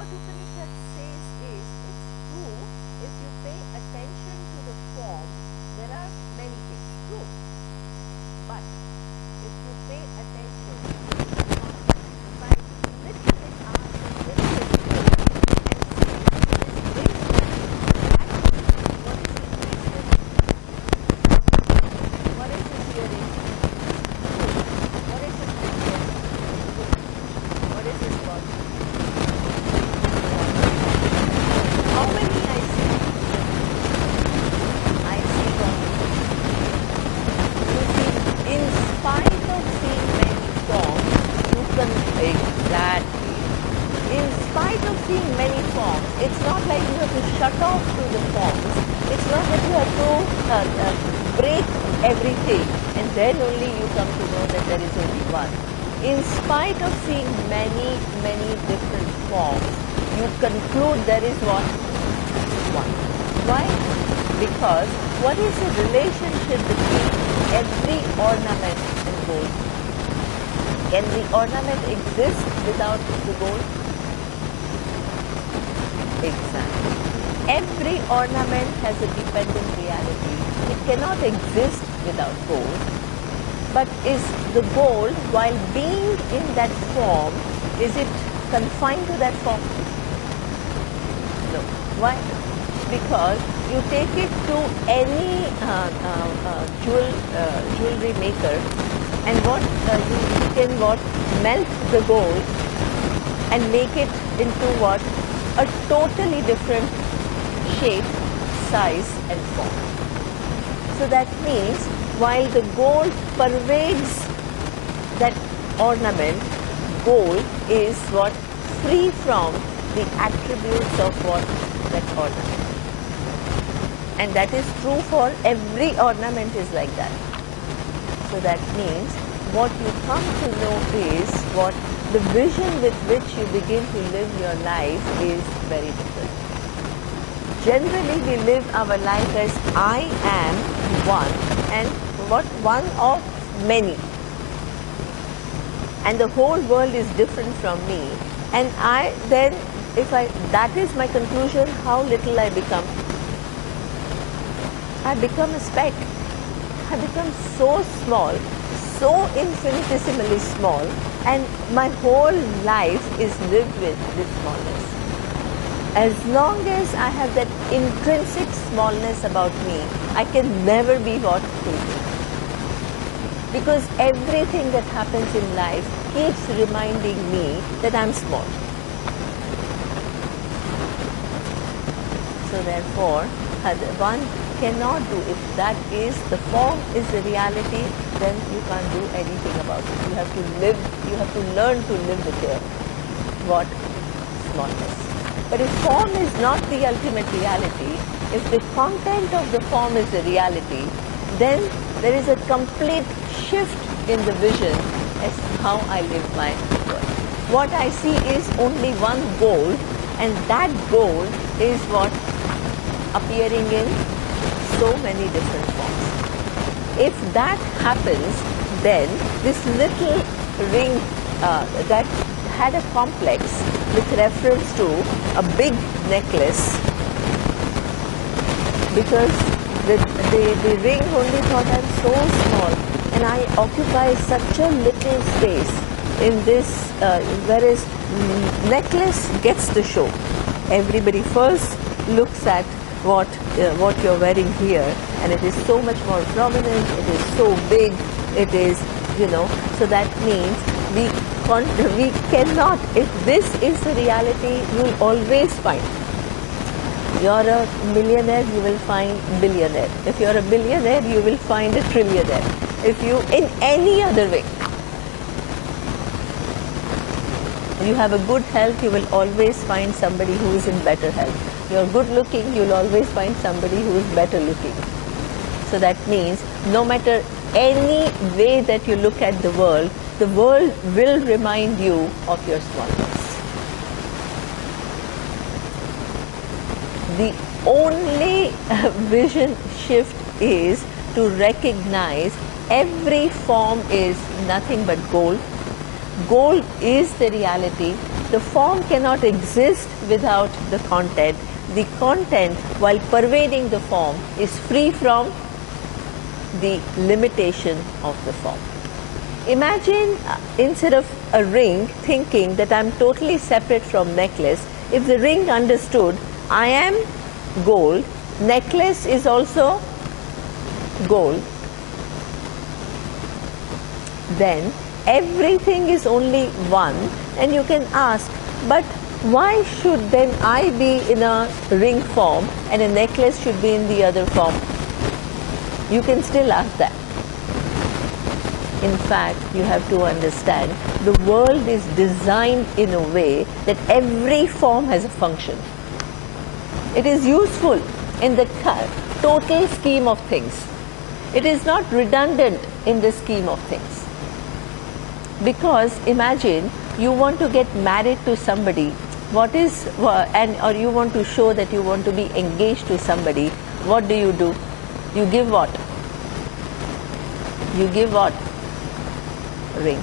what Upanishad says is, it's true, if you pay attention to the form, there are many things true. But if you pay attention to the form, if I little bit ask a little bit more and see this brings me actually what is it measuring? What is it hearing? Good. What is it measuring? Good. What is this body? How many I see? I see one. You see, in spite of seeing many forms, you can exactly. In spite of seeing many forms, it's not like you have to shut off to the forms. It's not that you have to break everything and then only you come to know that there is only one. In spite of seeing many, many different forms, you conclude there is what? One. Why? Because what is the relationship between every ornament and gold? Can the ornament exist without the gold? Exactly. Every ornament has a dependent reality. It cannot exist without gold. But is the gold, while being in that form, is it confined to that form? No. Why? Because you take it to any jewelry maker, and what you can melt the gold and make it into what? A totally different shape, size and form. So that means while the gold pervades that ornament, gold is what? Free from the attributes of what? That ornament. And that is true for every ornament is like that. So that means what you come to know is what? The vision with which you begin to live your life is very different. Generally, we live our life as I am one, and what? One of many. And the whole world is different from me. And that is my conclusion, how little I become. I become a speck. I become so small, so infinitesimally small, and my whole life is lived with this smallness. As long as I have that intrinsic smallness about me, I can never be what? Fulfilled. Because everything that happens in life keeps reminding me that I'm small. So therefore, one cannot do, if that is, the form is the reality, then you can't do anything about it. You have to live, you have to learn to live with your what? Smallness. But if form is not the ultimate reality, if the content of the form is the reality, then there is a complete shift in the vision as how I live my world. What I see is only one gold, and that gold is what? Appearing in so many different forms. If that happens, then this little ring that had a complex with reference to a big necklace, because the ring only thought I'm so small and I occupy such a little space in this, whereas necklace gets the show. Everybody first looks at what you're wearing here, and it is so much more prominent, it is so big, it is, so that means we cannot, if this is the reality, you'll always find. You're a millionaire, you will find billionaire. If you're a billionaire, you will find a trillionaire. If you, in any other way, you have a good health, you will always find somebody who is in better health. You're good looking, you'll always find somebody who is better looking. So that means no matter any way that you look at the world will remind you of your smallness. The only vision shift is to recognize every form is nothing but gold. Gold is the reality. The form cannot exist without the content. The content, while pervading the form, is free from the limitation of the form. Imagine instead of a ring thinking that I'm totally separate from necklace, if the ring understood I am gold, necklace is also gold, then everything is only one, and you can ask, but why should then I be in a ring form and a necklace should be in the other form? You can still ask that. In fact, you have to understand the world is designed in a way that every form has a function. It is useful in the total scheme of things. It is not redundant in the scheme of things. Because imagine you want to get married to somebody, or you want to show that you want to be engaged to somebody, what do? You give what? You give what? Ring.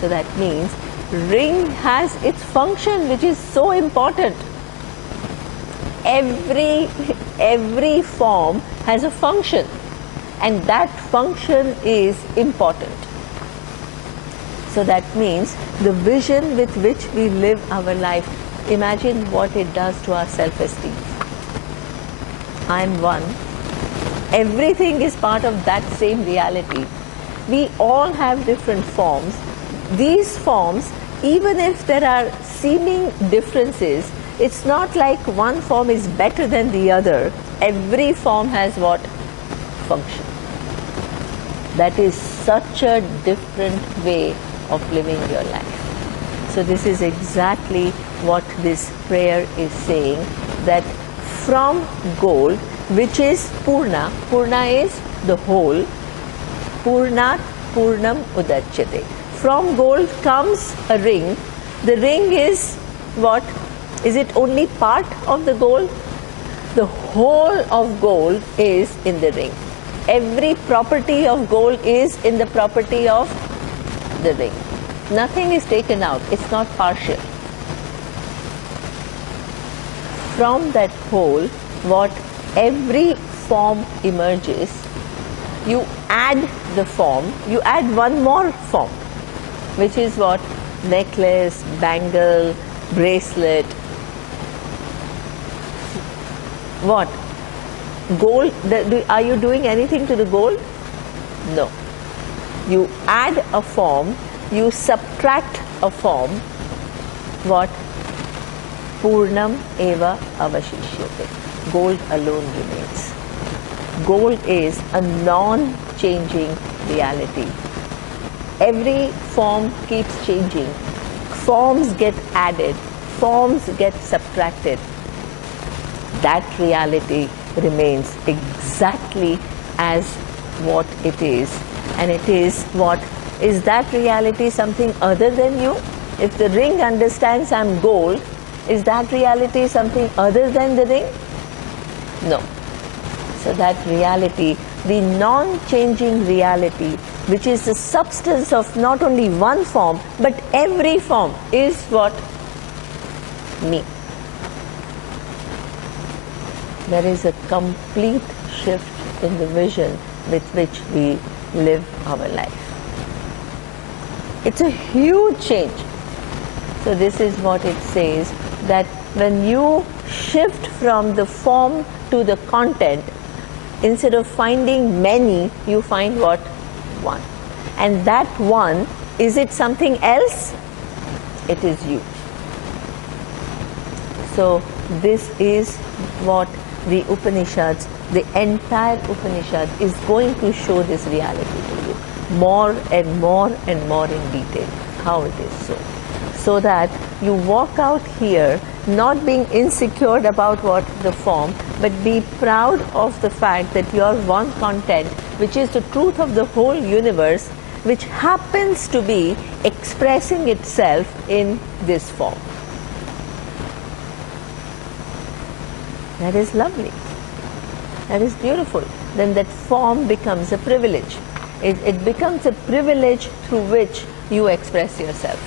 So that means ring has its function, which is so important. Every form has a function, and that function is important. So that means the vision with which we live our life, imagine what it does to our self-esteem. I'm one. Everything is part of that same reality. We all have different forms. These forms, even if there are seeming differences, it's not like one form is better than the other. Every form has what? Function. That is such a different way of living your life. So this is exactly what this prayer is saying, that from gold, which is Purna, Purna is the whole, Purnat Purnam Udachyate. From gold comes a ring. The ring is what? Is it only part of the gold? The whole of gold is in the ring. Every property of gold is in the property of the ring. Nothing is taken out. It's not partial. From that whole, what every form emerges, you add the form, you add one more form, which is what? Necklace, bangle, bracelet. What? Gold, are you doing anything to the gold? No. You add a form, you subtract a form, what? Purnam eva avashishyate. Gold alone remains. Gold is a non-changing reality. Every form keeps changing. Forms get added, forms get subtracted. That reality remains exactly as what it is. And it is what? Is that reality something other than you? If the ring understands I'm gold, is that reality something other than the ring? No. So that reality, the non-changing reality, which is the substance of not only one form, but every form, is what? Me. There is a complete shift in the vision with which we live our life. It's a huge change. So this is what it says, that when you shift from the form to the content, instead of finding many, you find what? One. And that one, is it something else? It is you. So this is what the Upanishads, the entire Upanishad is going to show this reality to you more and more and more in detail, how it is so. So that you walk out here not being insecure about what the form, but be proud of the fact that you are one content, which is the truth of the whole universe, which happens to be expressing itself in this form. That is lovely. That is beautiful. Then that form becomes a privilege. It becomes a privilege through which you express yourself.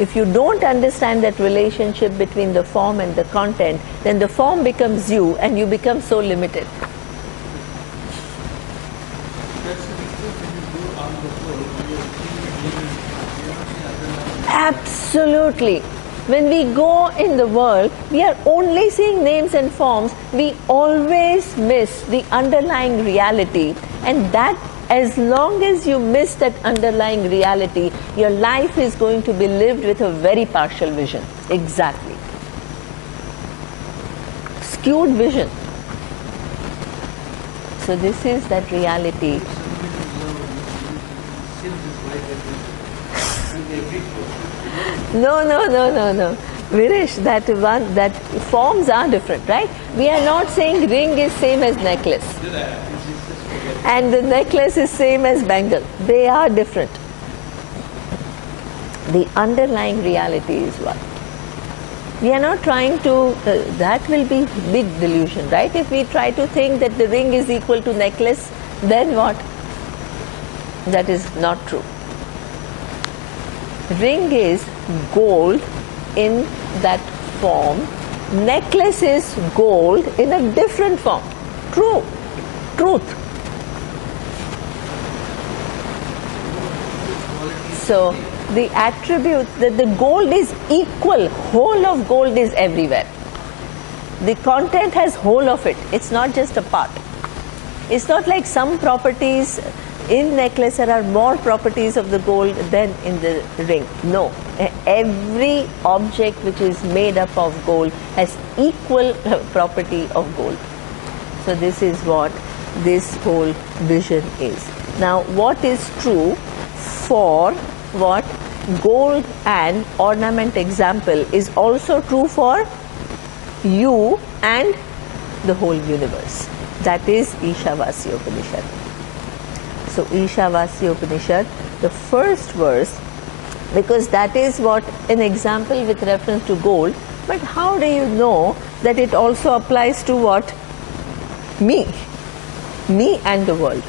If you don't understand that relationship between the form and the content, then the form becomes you and you become so limited. Absolutely. When we go in the world, we are only seeing names and forms. We always miss the underlying reality. And that, as long as you miss that underlying reality, your life is going to be lived with a very partial vision. Exactly. Skewed vision. So this is that reality. No. Virish, that forms are different, right? We are not saying ring is same as necklace. And the necklace is same as bangle. They are different. The underlying reality is one. We are not trying to, that will be big delusion, right? If we try to think that the ring is equal to necklace, then what? That is not true. Ring is gold in that form. Necklace is gold in a different form. Truth. So the attribute that the gold is equal, whole of gold is everywhere. The content has whole of it. It's not just a part. It's not like some properties in necklace there are more properties of the gold than in the ring. No. Every object which is made up of gold has equal property of gold. So this is what this whole vision is. Now what is true for what gold and ornament example is also true for you and the whole universe. That is Ishavasya Upanishad. So Ishavasya Upanishad, the first verse, because that is what an example with reference to gold, but how do you know that it also applies to what? Me and the world.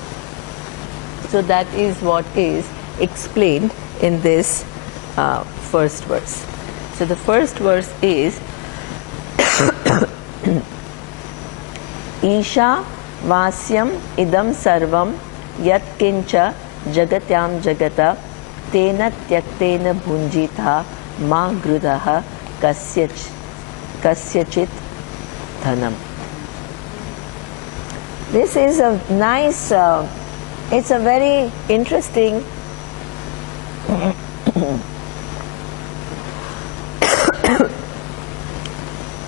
So that is what is explained in this first verse. So the first verse is Isha Vasyam Idam Sarvam Yat Kincha Jagatyam Jagata Tena Tyaktena Bhunjita Ma Grudaha Kasyachit Dhanam. This is a nice, it's a very interesting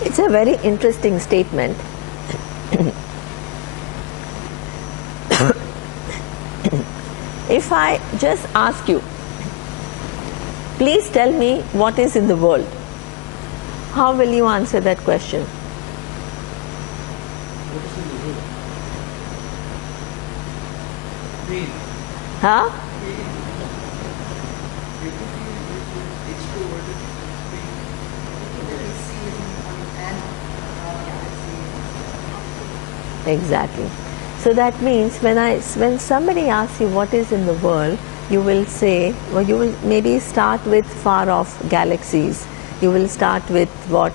it's a very interesting statement. If I just ask you, please tell me what is in the world, how will you answer that question? What is in the world? Pain. Huh? Exactly. So that means when somebody asks you what is in the world, you will say, well, you will maybe start with far off galaxies. You will start with what?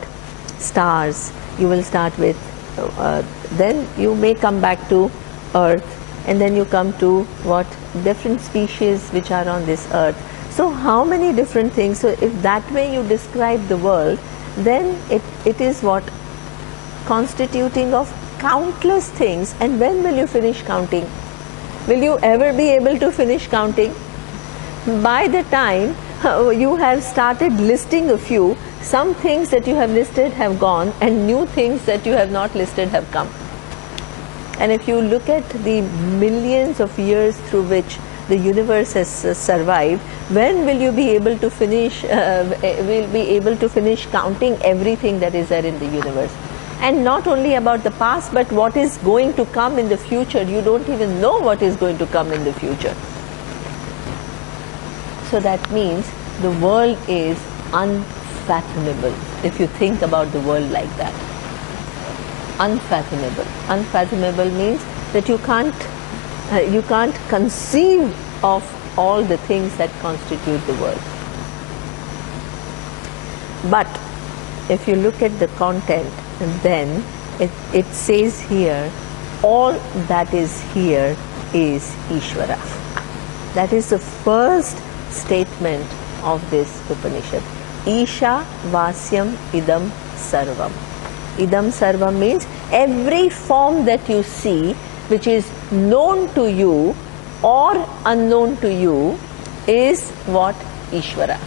Stars. You will start with, then you may come back to Earth, and then you come to what? Different species which are on this Earth. So how many different things? So if that way you describe the world, then it is what? Constituting of countless things. And when will you finish counting? Will you ever be able to finish counting? By the time you have started listing a few, some things that you have listed have gone and new things that you have not listed have come. And if you look at the millions of years through which the universe has survived, when will you be able to finish counting everything that is there in the universe? And not only about the past, but what is going to come in the future. You don't even know what is going to come in the future. So that means the world is unfathomable, if you think about the world like that. Unfathomable. Unfathomable means that you can't conceive of all the things that constitute the world. But if you look at the content, then it says here, all that is here is Ishvara. That is the first statement of this Upanishad. Isha Vasyam Idam Sarvam. Idam Sarvam means every form that you see which is known to you or unknown to you is what? Ishvara.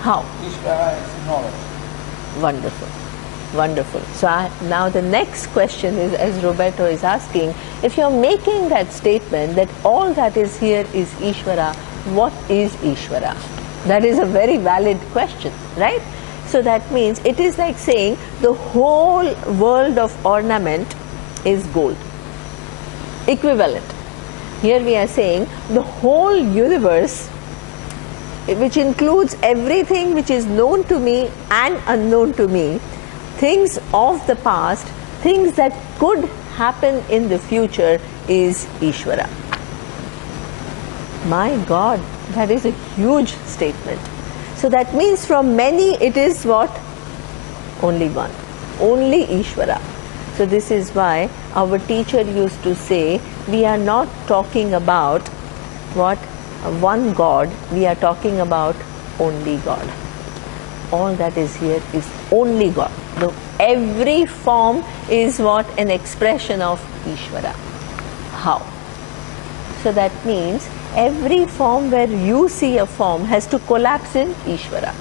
How? Ishvara is knowledge. Wonderful. Wonderful. So now the next question is, as Roberto is asking, if you're making that statement that all that is here is Ishvara, what is Ishvara? That is a very valid question, right? So that means it is like saying the whole world of ornament is gold. Equivalent. Here we are saying the whole universe, which includes everything which is known to me and unknown to me, things of the past, things that could happen in the future, is Ishvara. My God, that is a huge statement. So that means from many it is what? Only one. Only Ishvara. So this is why our teacher used to say, we are not talking about what? One God, we are talking about only God. All that is here is only God. Every form is what? An expression of Ishvara. How? So that means every form where you see a form has to collapse in Ishvara.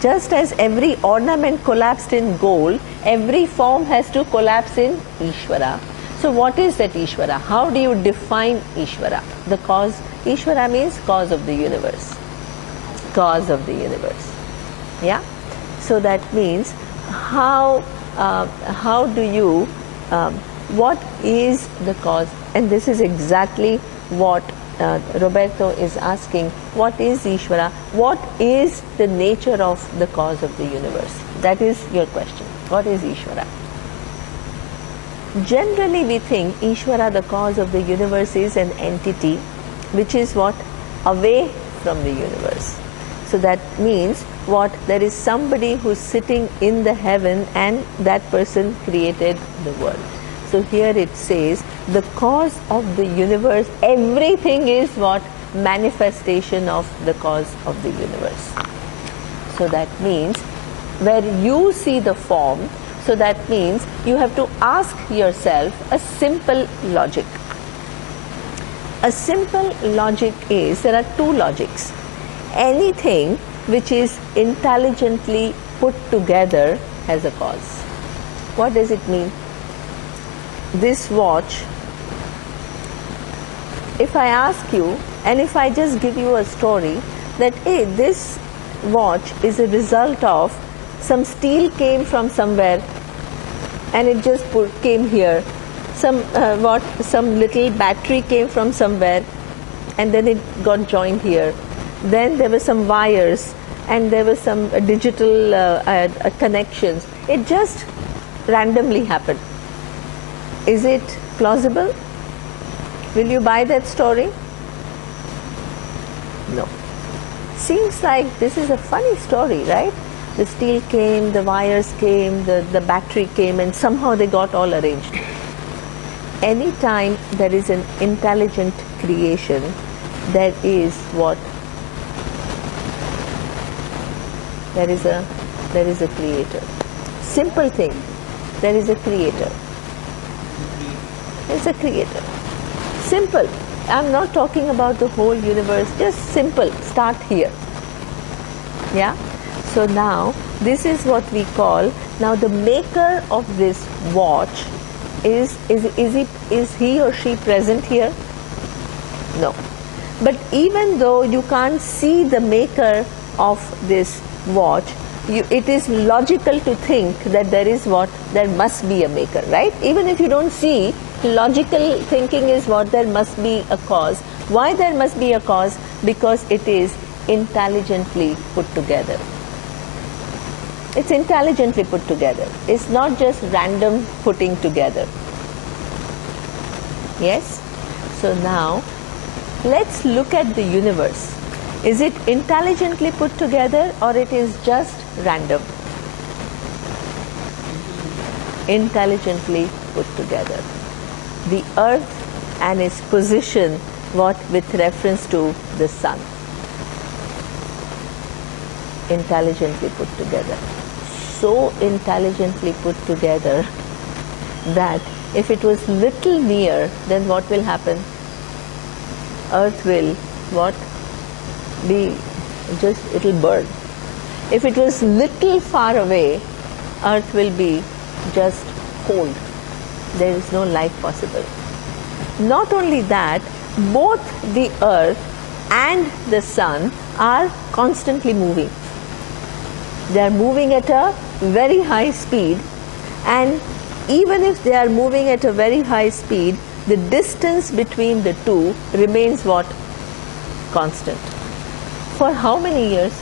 Just as every ornament collapsed in gold, every form has to collapse in Ishvara. So what is that Ishvara? How do you define Ishvara? The cause. Ishvara means cause of the universe. Cause of the universe. Yeah? So that means how do you, what is the cause? And this is exactly what Roberto is asking. What is Ishvara? What is the nature of the cause of the universe? That is your question. What is Ishvara? Generally we think Ishvara, the cause of the universe, is an entity which is what? Away from the universe. So that means what? There is somebody who's sitting in the heaven and that person created the world. So here it says the cause of the universe, everything is what? Manifestation of the cause of the universe. So that means where you see the form, so that means you have to ask yourself a simple logic. A simple logic is, there are two logics. Anything which is intelligently put together has a cause. What does it mean? This watch, if I ask you and if I just give you a story that, hey, this watch is a result of some steel came from somewhere and it just came here. Some little battery came from somewhere and then it got joined here. Then there were some wires and there were some digital connections. It just randomly happened. Is it plausible? Will you buy that story? No. Seems like this is a funny story, right? The steel came, the wires came, the battery came, and somehow they got all arranged. Anytime there is an intelligent creation, there is what? There is a creator. Simple thing. There is a creator. There's a creator. Simple. I'm not talking about the whole universe. Just simple. Start here. Yeah? So now, this is what we call, now the maker of this watch, is he or she present here? No. But even though you can't see the maker of this watch, it is logical to think that there must be a maker, right? Even if you don't see, logical thinking is what? There must be a cause. Why there must be a cause? Because it is intelligently put together. It's intelligently put together. It's not just random putting together. Yes? So now, let's look at the universe. Is it intelligently put together or it is just random? Intelligently put together. The earth and its position, what with reference to the sun. Intelligently put together. So intelligently put together that if it was little near, then what will happen? Earth will what? Be just, it will burn. If it was little far away, earth will be just cold. There is no life possible. Not only that, both the earth and the sun are constantly moving. They are moving at a very high speed, and even if they are moving at a very high speed, the distance between the two remains what? Constant. For how many years?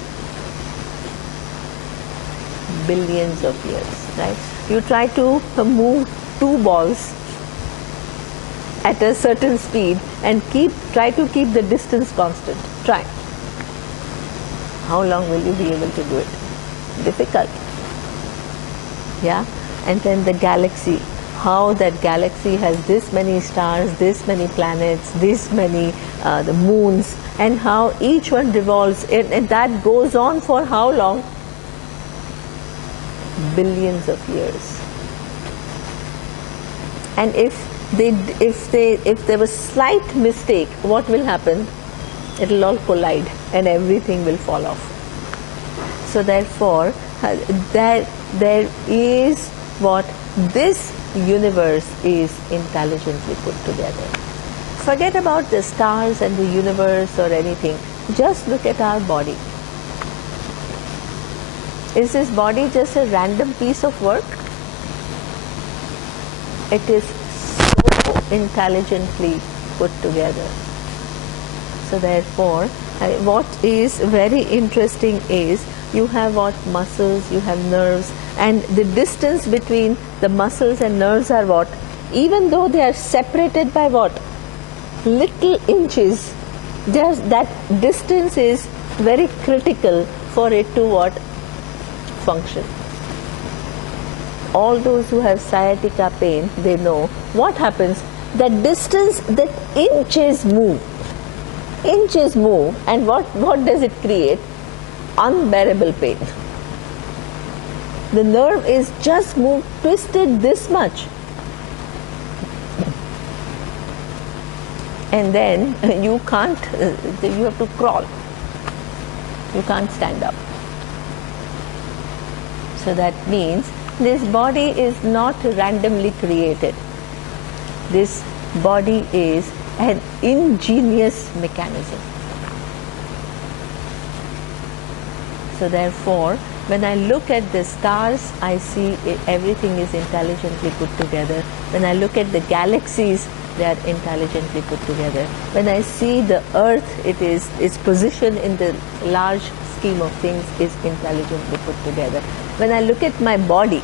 Billions of years, right? You try to move two balls at a certain speed and try to keep the distance constant. Try. How long will you be able to do it? Difficult. Yeah? And then the galaxy. How that galaxy has this many stars, this many planets, this many the moons, and how each one revolves, and that goes on for how long? Billions of years. And if there was slight mistake, what will happen? It will all collide and everything will fall off. So therefore, there is what this universe is intelligently put together. Forget about the stars and the universe or anything. Just look at our body. Is this body just a random piece of work? It is so intelligently put together. So therefore, what is very interesting is you have what? Muscles, you have nerves, and the distance between the muscles and nerves are what? Even though they are separated by what? Little inches, that distance is very critical for it to what? Function. All those who have sciatica pain, they know what happens. That distance, that inches move. Inches move, and what does it create? Unbearable pain. The nerve is just moved, twisted this much. And then you can't, you have to crawl. You can't stand up. So that means this body is not randomly created. This body is an ingenious mechanism. So therefore, when I look at the stars, I see everything is intelligently put together. When I look at the galaxies, they are intelligently put together. When I see the earth, its position in the large scheme of things is intelligently put together. When I look at my body,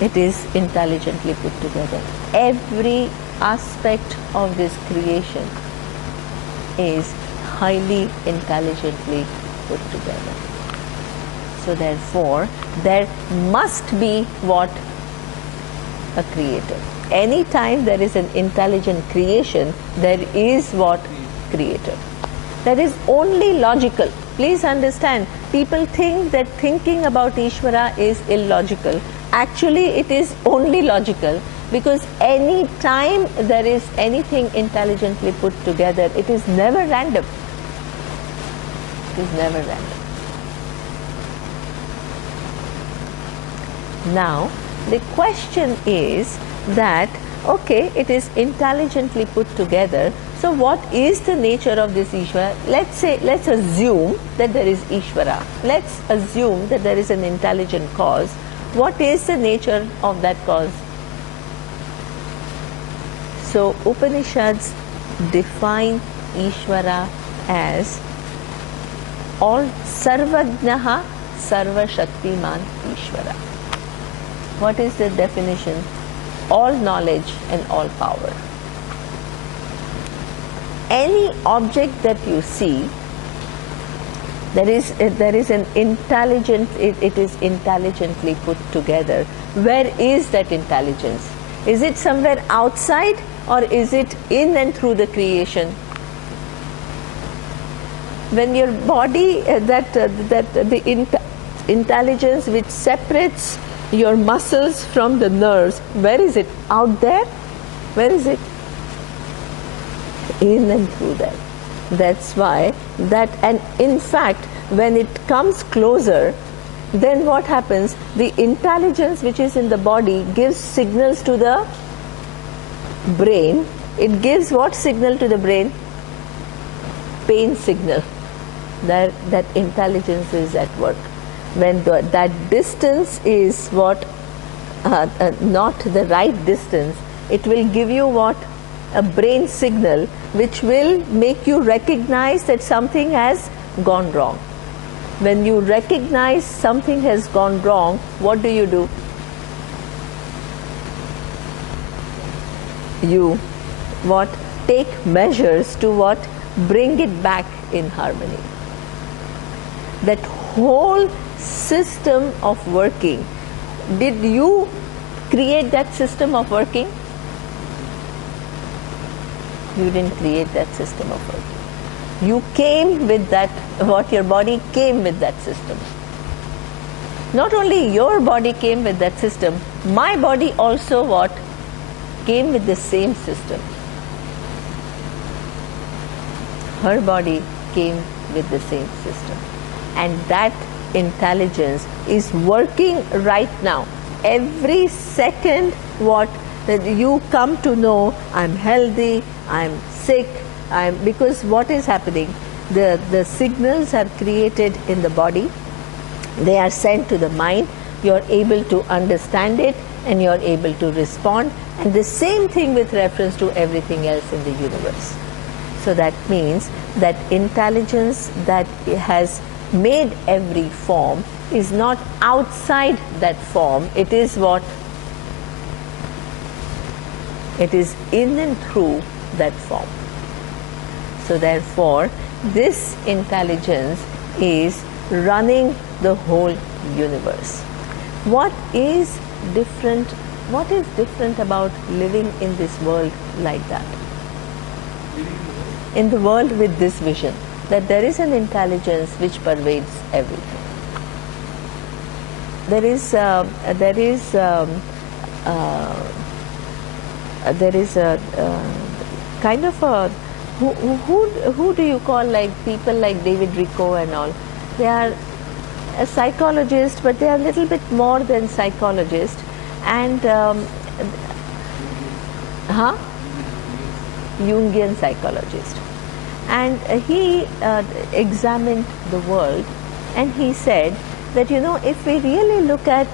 it is intelligently put together. Every aspect of this creation is highly intelligently put together. So therefore, there must be what? A creator. Anytime there is an intelligent creation, there is what? Creator. That is only logical. Please understand, people think that thinking about Ishvara is illogical. Actually, it is only logical, because any time there is anything intelligently put together, it is never random. It is never random. Now, the question is that, okay, it is intelligently put together. So what is the nature of this Ishvara? Let's assume that there is Ishvara. Let's assume that there is an intelligent cause. What is the nature of that cause? So Upanishads define Ishvara as all Sarvajnaha Sarvashaktiman Ishvara. What is the definition? All knowledge and all power. any object that you see, there is an intelligent, it is intelligently put together. Where is that intelligence? Is it somewhere outside, or is it in and through the creation? When your body, intelligence which separates your muscles from the nerves, where is it? Out there? Where is it? In and through that. That's why that, and in fact, when it comes closer, then what happens? The intelligence which is in the body gives signals to the brain. It gives what signal to the brain? Pain signal. That intelligence is at work. When that distance is what, not the right distance, it will give you what? A brain signal which will make you recognize that something has gone wrong. When you recognize something has gone wrong, what do? You what? Take measures to what? Bring it back in harmony. That whole system of working, did you create that system of working? You didn't create that system of working. You came with that, what your body came with that system. Not only your body came with that system, my body also what? Came with the same system. Her body came with the same system. And that intelligence is working right now. Every second, what that you come to know, I'm healthy, I'm sick, because what is happening? The signals are created in the body, they are sent to the mind, you're able to understand it and you're able to respond, and the same thing with reference to everything else in the universe. So that means that intelligence that has made every form is not outside that form, it is what? It is in and through that form. So therefore, this intelligence is running the whole universe. What is different about living in this world like that? In the world with this vision, that there is an intelligence which pervades everything. There is a kind of a, who do you call, like people like David Rico and all? They are a psychologist, but they are a little bit more than psychologist. And Jungian psychologist. And he examined the world, and he said that, you know, if we really look at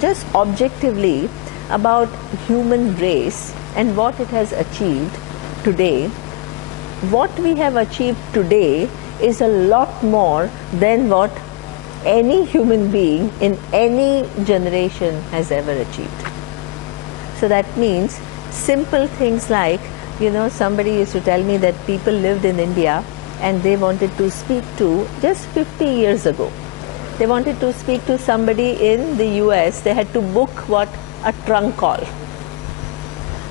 just objectively about human race and what it has achieved today, what we have achieved today is a lot more than what any human being in any generation has ever achieved. So that means simple things like, you know, somebody used to tell me that people lived in India and they wanted to speak to, just 50 years ago, they wanted to speak to somebody in the US, they had to book what? A trunk call.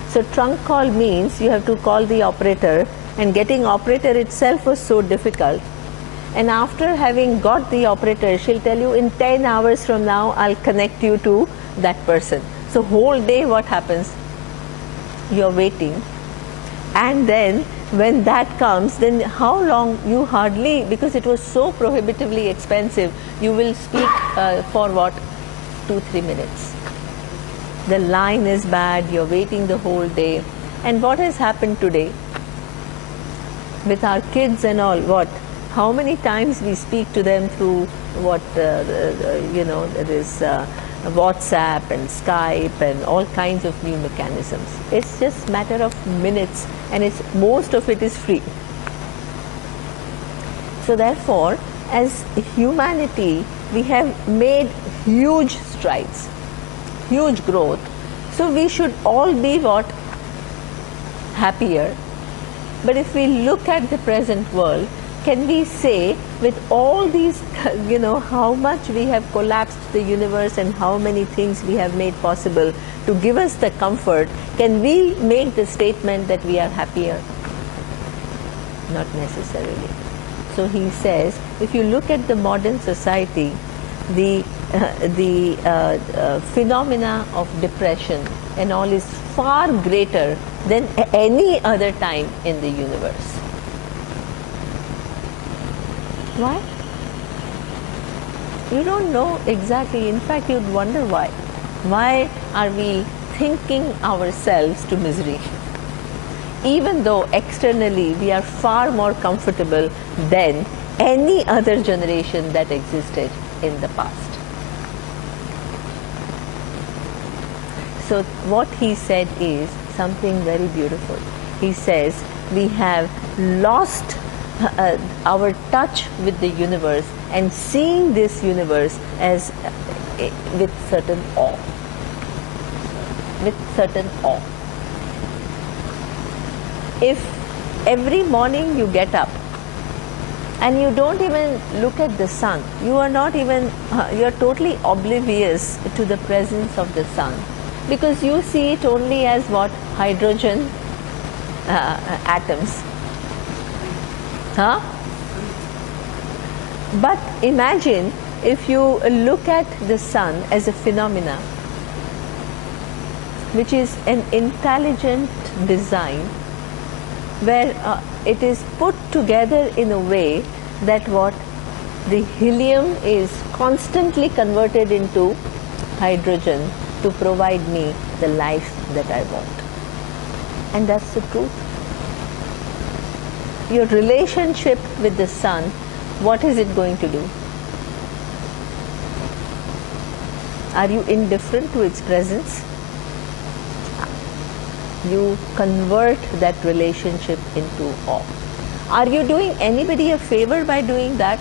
So trunk call means you have to call the operator, and getting operator itself was so difficult. And after having got the operator, she'll tell you in 10 hours from now I'll connect you to that person. So whole day what happens? You're waiting. And then when that comes, then how long? You hardly, because it was so prohibitively expensive, you will speak for what? 2-3 minutes. The line is bad, you're waiting the whole day. And what has happened today? With our kids and all, what? How many times we speak to them through what, you know, there is WhatsApp and Skype and all kinds of new mechanisms. It's just matter of minutes, and most of it is free. So therefore, as humanity, we have made huge strides, huge growth. So we should all be what? happier. But if we look at the present world, can we say with all these, how much we have collapsed the universe and how many things we have made possible to give us the comfort, can we make the statement that we are happier? Not necessarily. So he says, if you look at the modern society, the phenomena of depression and all is far greater than any other time in the universe. Why? You don't know exactly. In fact, you'd wonder why. Why are we thinking ourselves to misery? Even though externally we are far more comfortable than any other generation that existed in the past. So what he said is something very beautiful. He says we have lost our touch with the universe and seeing this universe as with certain awe. With certain awe. If every morning you get up and you don't even look at the sun, you are not even, you are totally oblivious to the presence of the sun, because you see it only as what? Hydrogen atoms. Huh? But imagine if you look at the sun as a phenomena, which is an intelligent design, where it is put together in a way that what? The helium is constantly converted into hydrogen to provide me the life that I want. And that's the truth. Your relationship with the sun, what is it going to do? Are you indifferent to its presence? You convert that relationship into awe. Are you doing anybody a favor by doing that?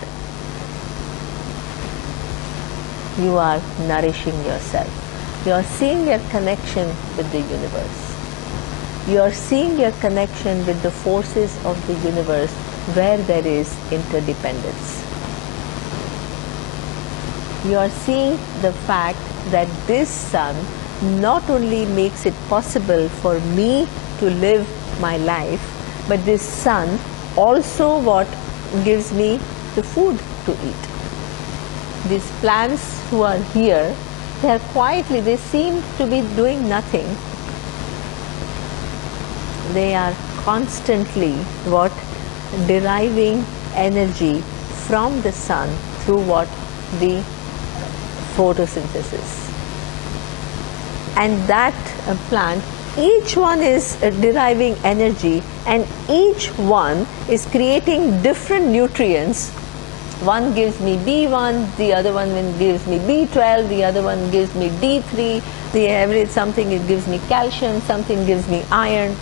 You are nourishing yourself. You are seeing your connection with the universe. You are seeing your connection with the forces of the universe where there is interdependence. You are seeing the fact that this sun not only makes it possible for me to live my life, but this sun also what gives me the food to eat. These plants who are here, they are quietly, they seem to be doing nothing. They are constantly what? Deriving energy from the sun through what? The photosynthesis. And that plant, each one is deriving energy, and each one is creating different nutrients. One gives me B1, the other one gives me B12, the other one gives me D3, the average something it gives me calcium, something gives me iron,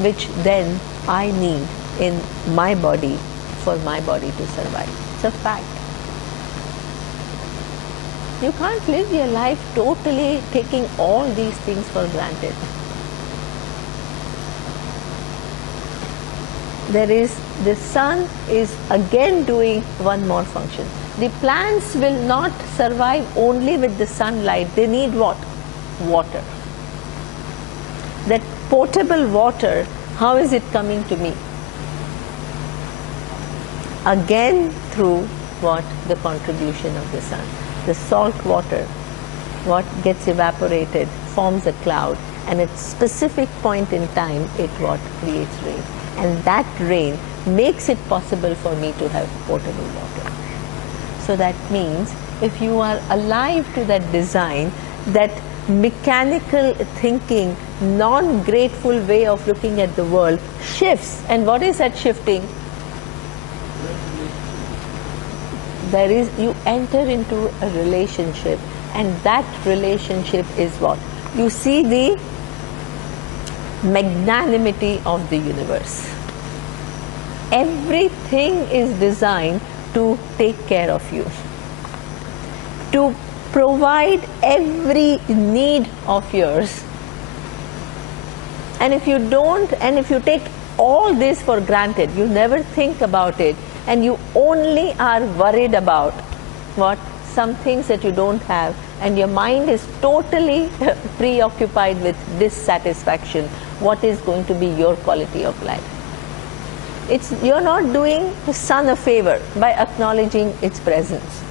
which then I need in my body for my body to survive. It's a fact. You can't live your life totally taking all these things for granted. The sun is again doing one more function. The plants will not survive only with the sunlight. They need what? Water. That potable water, how is it coming to me? Again through what? The contribution of the sun. The salt water, what gets evaporated, forms a cloud, and at specific point in time, it what? Creates rain. And that rain makes it possible for me to have potable water. So that means if you are alive to that design, that mechanical thinking, non-grateful way of looking at the world shifts. And what is that shifting? You enter into a relationship, and that relationship is what? You see the magnanimity of the universe. Everything is designed to take care of you, to provide every need of yours, And if you don't, and if you take all this for granted, you never think about it, and you only are worried about what? Some things that you don't have, and your mind is totally preoccupied with dissatisfaction. What is going to be your quality of life? You're not doing the sun a favor by acknowledging its presence.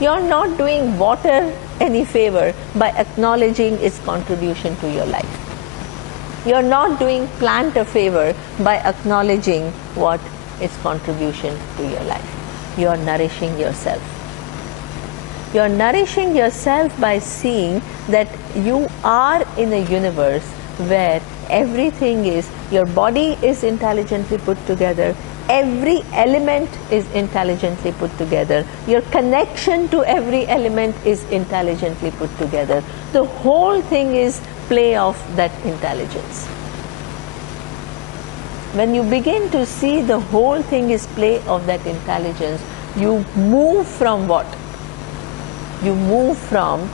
You're not doing water any favor by acknowledging its contribution to your life. You're not doing plant a favor by acknowledging what its contribution to your life. You're nourishing yourself. You're nourishing yourself by seeing that you are in a universe where everything is, your body is intelligently put together, every element is intelligently put together, your connection to every element is intelligently put together. The whole thing is play of that intelligence. When you begin to see the whole thing is play of that intelligence, you move from what? You move from,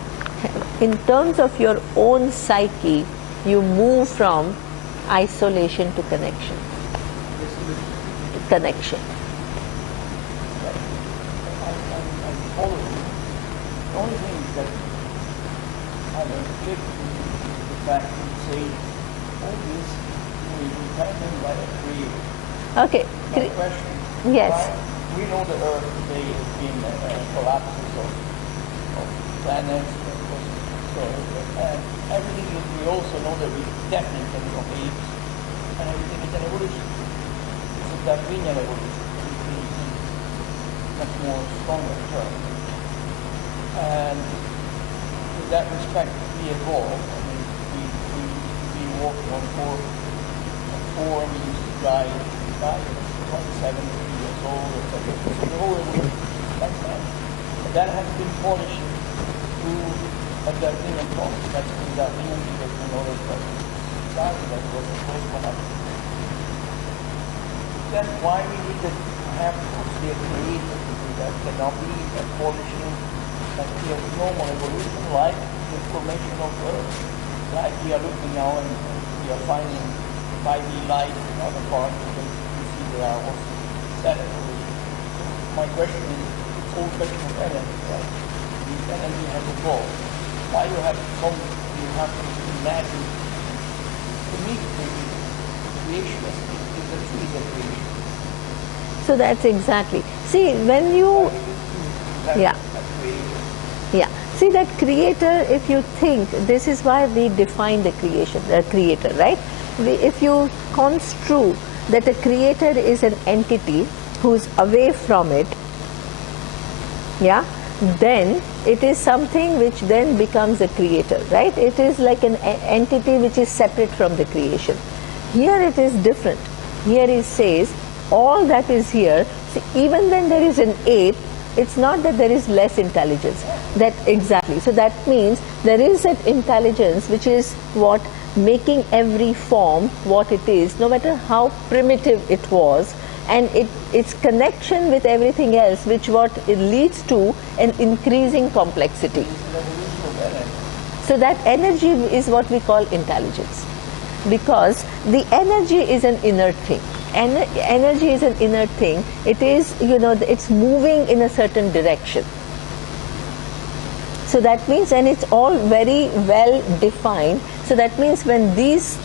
in terms of your own psyche, you move from isolation to connection. Connection. I'm following. The only thing that I'm objecting to the fact that you say all this is determined by a creator. Okay. My question. Yes. We know the Earth today has been collapses of planets, and everything. We also know that we definitely from apes, and everything is an evolution. It's a Darwinian evolution, much more stronger term. And in that respect, we evolve. I mean, we walked on four. We used to die at 27 years old, etc. So the whole evolution like that. And that has been polished through a Darwinian process. That's been Darwinian because we know that society that was the first one up. Then why we need to have the creator to do that? Cannot be a polishing that we have normal evolution like the formation of Earth. Like we are looking now and we are finding 5D light in other parts because we see there are also that evolution. So my question is, it's all question of energy, right? This energy has evolved. Why you have to imagine to meet the creation is the trees of creation. So that's exactly. See, when you, yeah. See that creator, if you think, this is why we define the creator, right? If you construe that a creator is an entity who's away from it, yeah, then it is something which then becomes a creator, right? It is like an entity which is separate from the creation. Here it is different. Here it says all that is here. See, even when there is an ape, it's not that there is less intelligence. That exactly. So that means there is that intelligence which is what making every form what it is, no matter how primitive it was, and its connection with everything else, which what it leads to an increasing complexity. So that energy is what we call intelligence, because the energy is an inert thing. Energy is an inert thing. It is, it's moving in a certain direction. So that means, and it's all very well defined. So that means when these,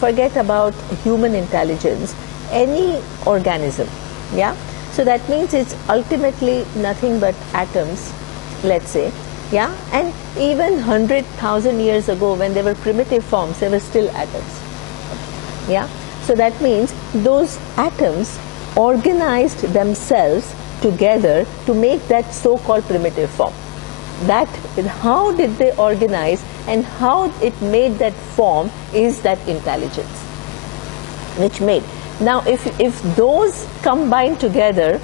forget about human intelligence, any organism, yeah? So that means it's ultimately nothing but atoms, let's say, yeah? And even 100,000 years ago when they were primitive forms, they were still atoms, yeah? So that means those atoms organized themselves together to make that so-called primitive form. That, how did they organize and how it made that form is that intelligence which made. Now if those combine together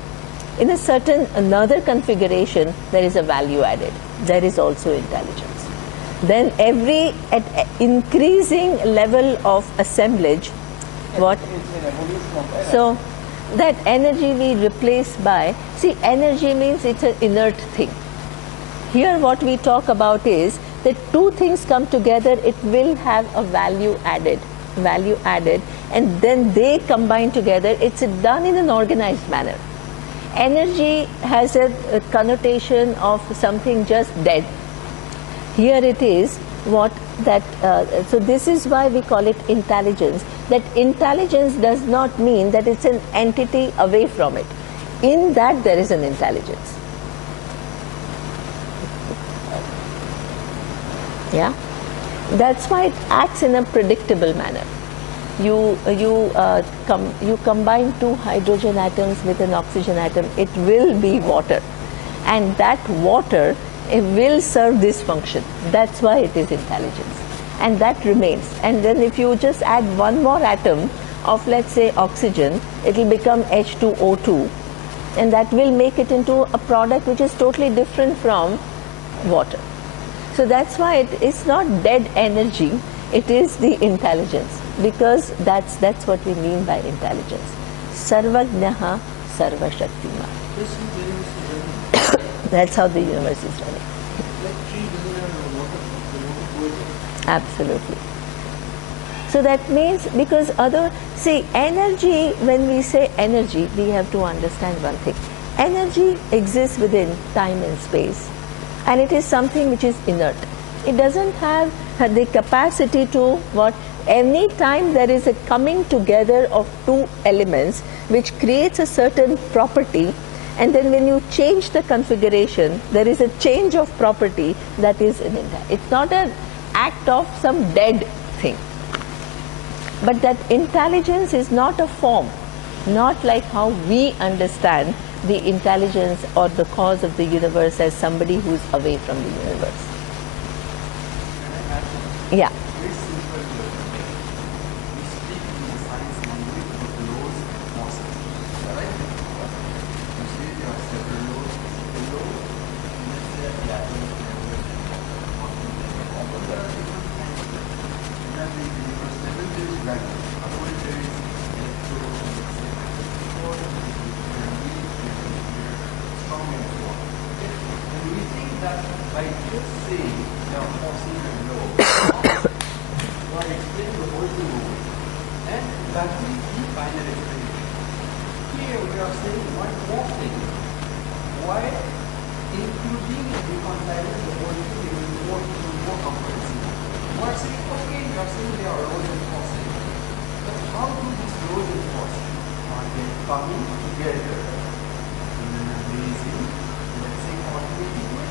in a certain another configuration, there is a value added. There is also intelligence. Then at increasing level of assemblage, what? So that energy we replace by, see, energy means it's an inert thing. Here what we talk about is that two things come together, it will have a value added, and then they combine together. It's done in an organized manner. Energy has a connotation of something just dead. Here it is what that, so this is why we call it intelligence. That intelligence does not mean that it's an entity away from it. In that there is an intelligence. Yeah, that's why it acts in a predictable manner. You combine two hydrogen atoms with an oxygen atom, it will be water, and that water will serve this function. That's why it is intelligence, and that remains. And then if you just add one more atom of, let's say, oxygen, it will become H2O2, and that will make it into a product which is totally different from water. So that's why it's not dead energy, it is the intelligence, because that's what we mean by intelligence. Sarvagnaha Sarvashaktiman. That's how the universe is running. Absolutely. So that means, because energy, when we say energy, we have to understand one thing. Energy exists within time and space, and it is something which is inert. It doesn't have the capacity to what? Any time there is a coming together of two elements which creates a certain property, and then when you change the configuration, there is a change of property that is in it. It's not an act of some dead thing. But that intelligence is not a form, not like how we understand the intelligence or the cause of the universe as somebody who's away from the universe. Yeah. Very simple word. We speak in the science language of laws and forces. Correct? You say there are several laws. The law, let's say, the atom level, but there are different kinds of laws. At the universe level, there is gravity. Otherwise, there is strong and so on. Okay? And we think that by just saying there are forces and laws, you are explaining the whole thing over. And that is the final explanation. Here we are saying one more thing. Why including and reconciling the whole thing is more comprehensive. You are saying, okay, you are saying there are laws and forces. But how do these laws and forces are they coming together in an amazing, let's say, coordinated way?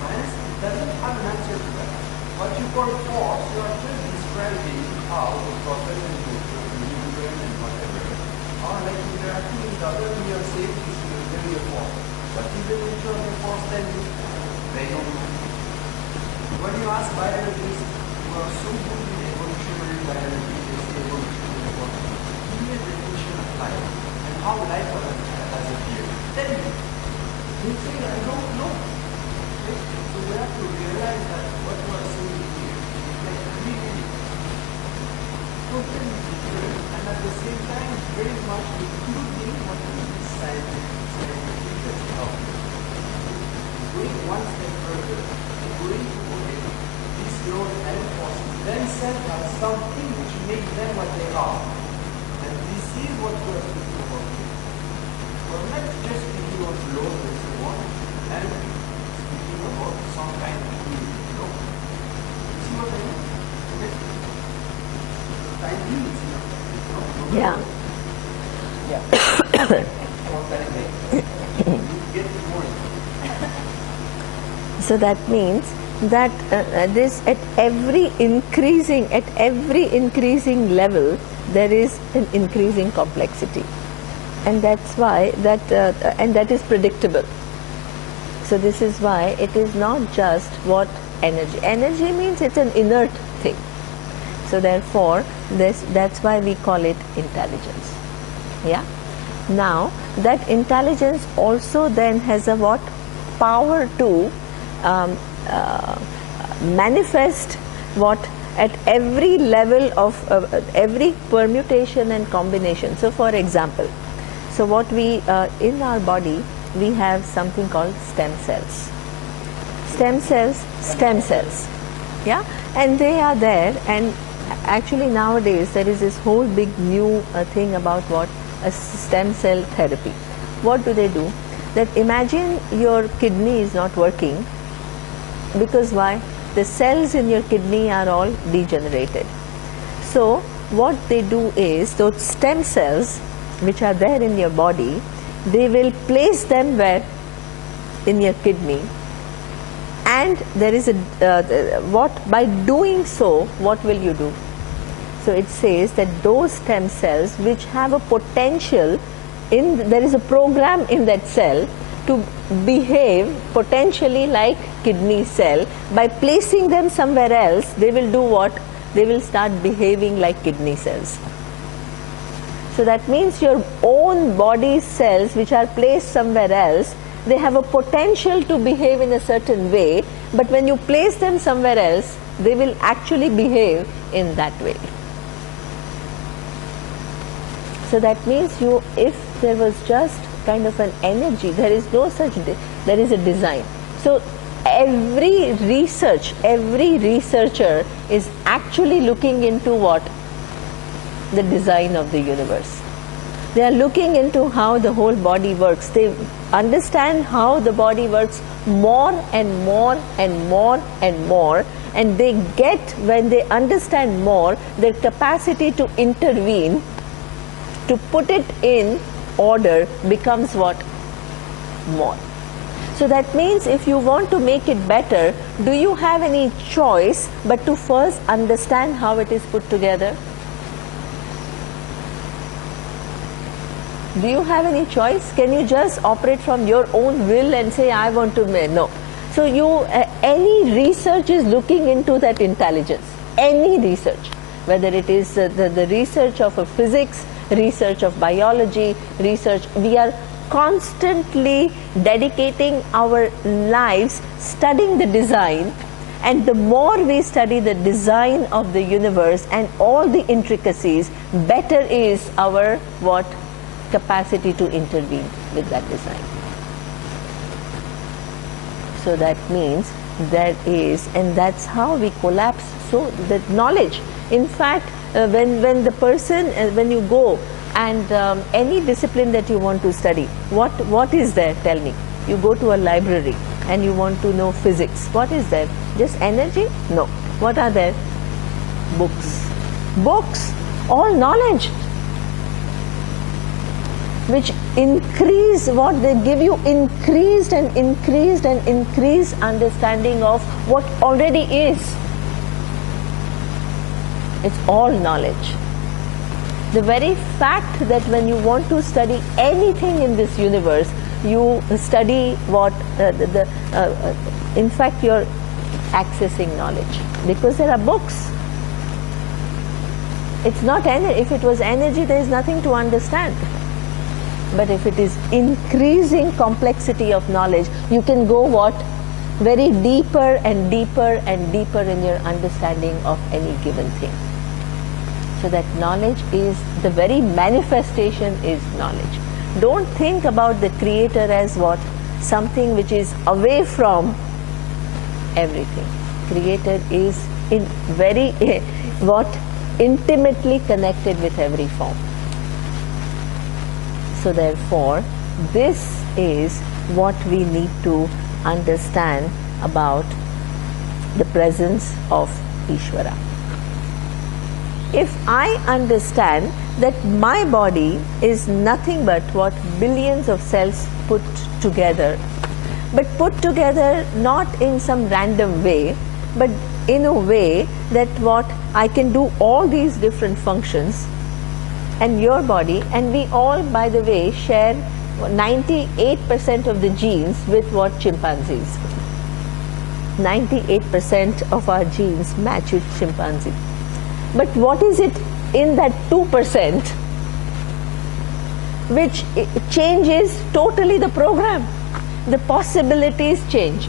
Science doesn't have an answer to that. What you call force, you are just describing how the process and nuclear and whatever are like interacting with other. We are saying this is really a force. What is the nature of the force then? They don't know. When you ask biologists who are so good in evolutionary biology, they say evolutionary force. Give me a definition of life and how life has appeared. Tell me. They say, I don't know. Okay? So we have to realize that what we are saying here is like really totally different, and at the same time very much including what is scientific that's out there. Going one step further and going to okay, these laws and forces themselves have something which makes them what they are. And this is what we are speaking about here. We're not just speaking of laws and so on, and speaking about some kind of unity, you know? You see what I mean? Okay? Time limits, you know? Yeah. Yeah. You get more. So that means that this at every increasing level there is an increasing complexity, and that's why and that is predictable. So this is why it is not just what energy means, it's an inert thing. So therefore that's why we call it intelligence. Yeah. Now that intelligence also then has a what? Power to manifest what? At every level of every permutation and combination. So for example, so what we in our body we have something called stem cells. stem cells? Stem cells. Yeah, and they are there, and actually nowadays there is this whole big new thing about what a stem cell therapy. What do they do? That imagine your kidney is not working, because why? The cells in your kidney are all degenerated. So what they do is, those stem cells which are there in your body, they will place them where? In your kidney. And there is by doing so, what will you do? So it says that those stem cells which have a potential, there is a program in that cell to behave potentially like kidney cell. By placing them somewhere else, they will do what? They will start behaving like kidney cells. So that means your own body cells which are placed somewhere else, they have a potential to behave in a certain way, but when you place them somewhere else, they will actually behave in that way. So that means if there was just kind of an energy, there is no such, there is a design. So every researcher is actually looking into what? The design of the universe. They are looking into how the whole body works. They understand how the body works more and more and more and more, and they get, when they understand more, their capacity to intervene, to put it in order, becomes what? More. So that means if you want to make it better, do you have any choice but to first understand how it is put together? Do you have any choice? Can you just operate from your own will and say, I want to make? No. So any research is looking into that intelligence. Any research, whether it is the research of a physics, research of biology, research, we are constantly dedicating our lives studying the design, and the more we study the design of the universe and all the intricacies, better is our what? Capacity to intervene with that design. So that means there is, and that's how we collapse. So that knowledge, in fact, when the person, when you go and any discipline that you want to study, what is there? Tell me. You go to a library and you want to know physics. What is there? Just energy? No. What are there? Books. Books, all knowledge, which increase what they give you, increased and increased and increased understanding of what already is. It's all knowledge. The very fact that when you want to study anything in this universe, you study what, in fact you're accessing knowledge, because there are books. It's not energy. If it was energy, there is nothing to understand. But if it is increasing complexity of knowledge, you can go what? Very deeper and deeper and deeper in your understanding of any given thing. So that knowledge is, the very manifestation is knowledge. Don't think about the Creator as what? Something which is away from everything. Creator is in very what? Intimately connected with every form. So therefore, this is what we need to understand about the presence of Ishvara. If I understand that my body is nothing but what? Billions of cells put together, but put together not in some random way, but in a way that what? I can do all these different functions, and your body, and we all, by the way, share 98% of the genes with what? Chimpanzees. 98% of our genes match with chimpanzee. But what is it in that 2% which changes totally the program? The possibilities change.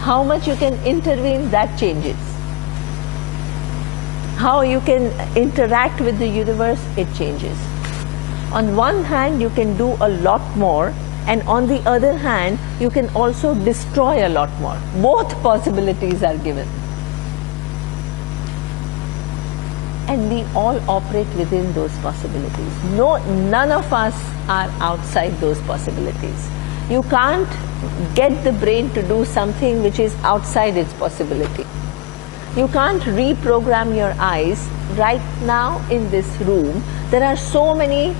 How much you can intervene, that changes. How you can interact with the universe, it changes. On one hand, you can do a lot more, and on the other hand, you can also destroy a lot more. Both possibilities are given. And we all operate within those possibilities. None of us are outside those possibilities. You can't get the brain to do something which is outside its possibility. You can't reprogram your eyes. Right now in this room, there are so many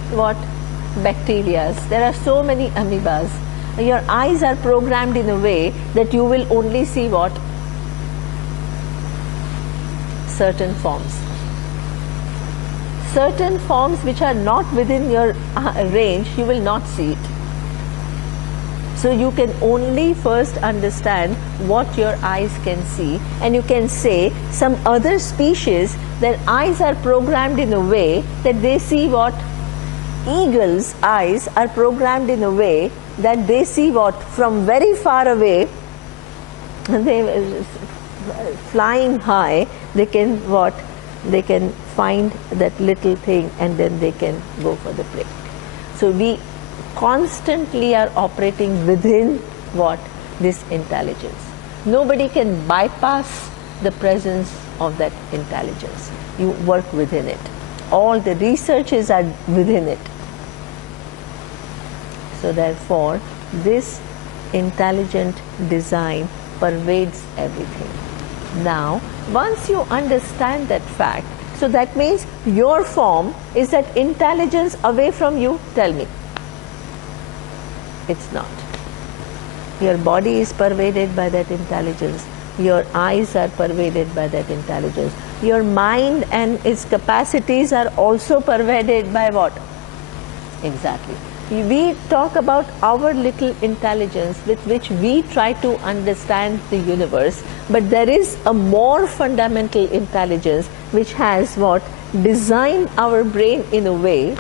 bacteria, there are so many amoebas. Your eyes are programmed in a way that you will only see certain forms. Certain forms which are not within your range, you will not see it. So you can only first understand what your eyes can see, and you can say some other species, their eyes are programmed in a way that they see eagles' eyes are programmed in a way that they see from very far away. They flying high, they can they can find that little thing and then they can go for the prey. So we constantly are operating within this intelligence. Nobody can bypass the presence of that intelligence. You work within it. All the researches are within it. So therefore, this intelligent design pervades everything. Now, once you understand that fact, so that means your form is that intelligence away from you? Tell me. It's not. Your body is pervaded by that intelligence. Your eyes are pervaded by that intelligence. Your mind and its capacities are also pervaded by what? Exactly. We talk about our little intelligence with which we try to understand the universe, but there is a more fundamental intelligence which has designed our brain in a way,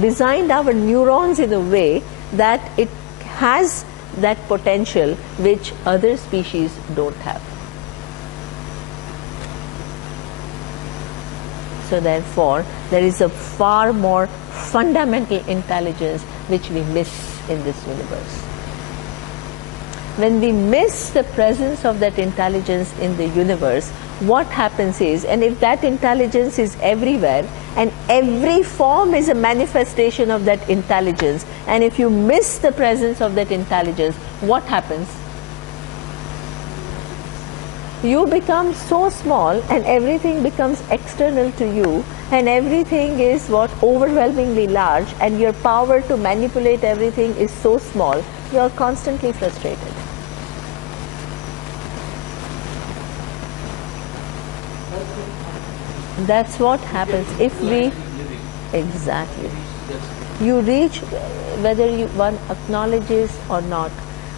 designed our neurons in a way that it has that potential which other species don't have. So therefore, there is a far more fundamental intelligence which we miss in this universe. When we miss the presence of that intelligence in the universe, what happens is, and if that intelligence is everywhere, and every form is a manifestation of that intelligence, and if you miss the presence of that intelligence, what happens? You become so small and everything becomes external to you, and everything is overwhelmingly large, and your power to manipulate everything is so small, you are constantly frustrated. That's what happens if we, exactly, you reach, whether one acknowledges or not.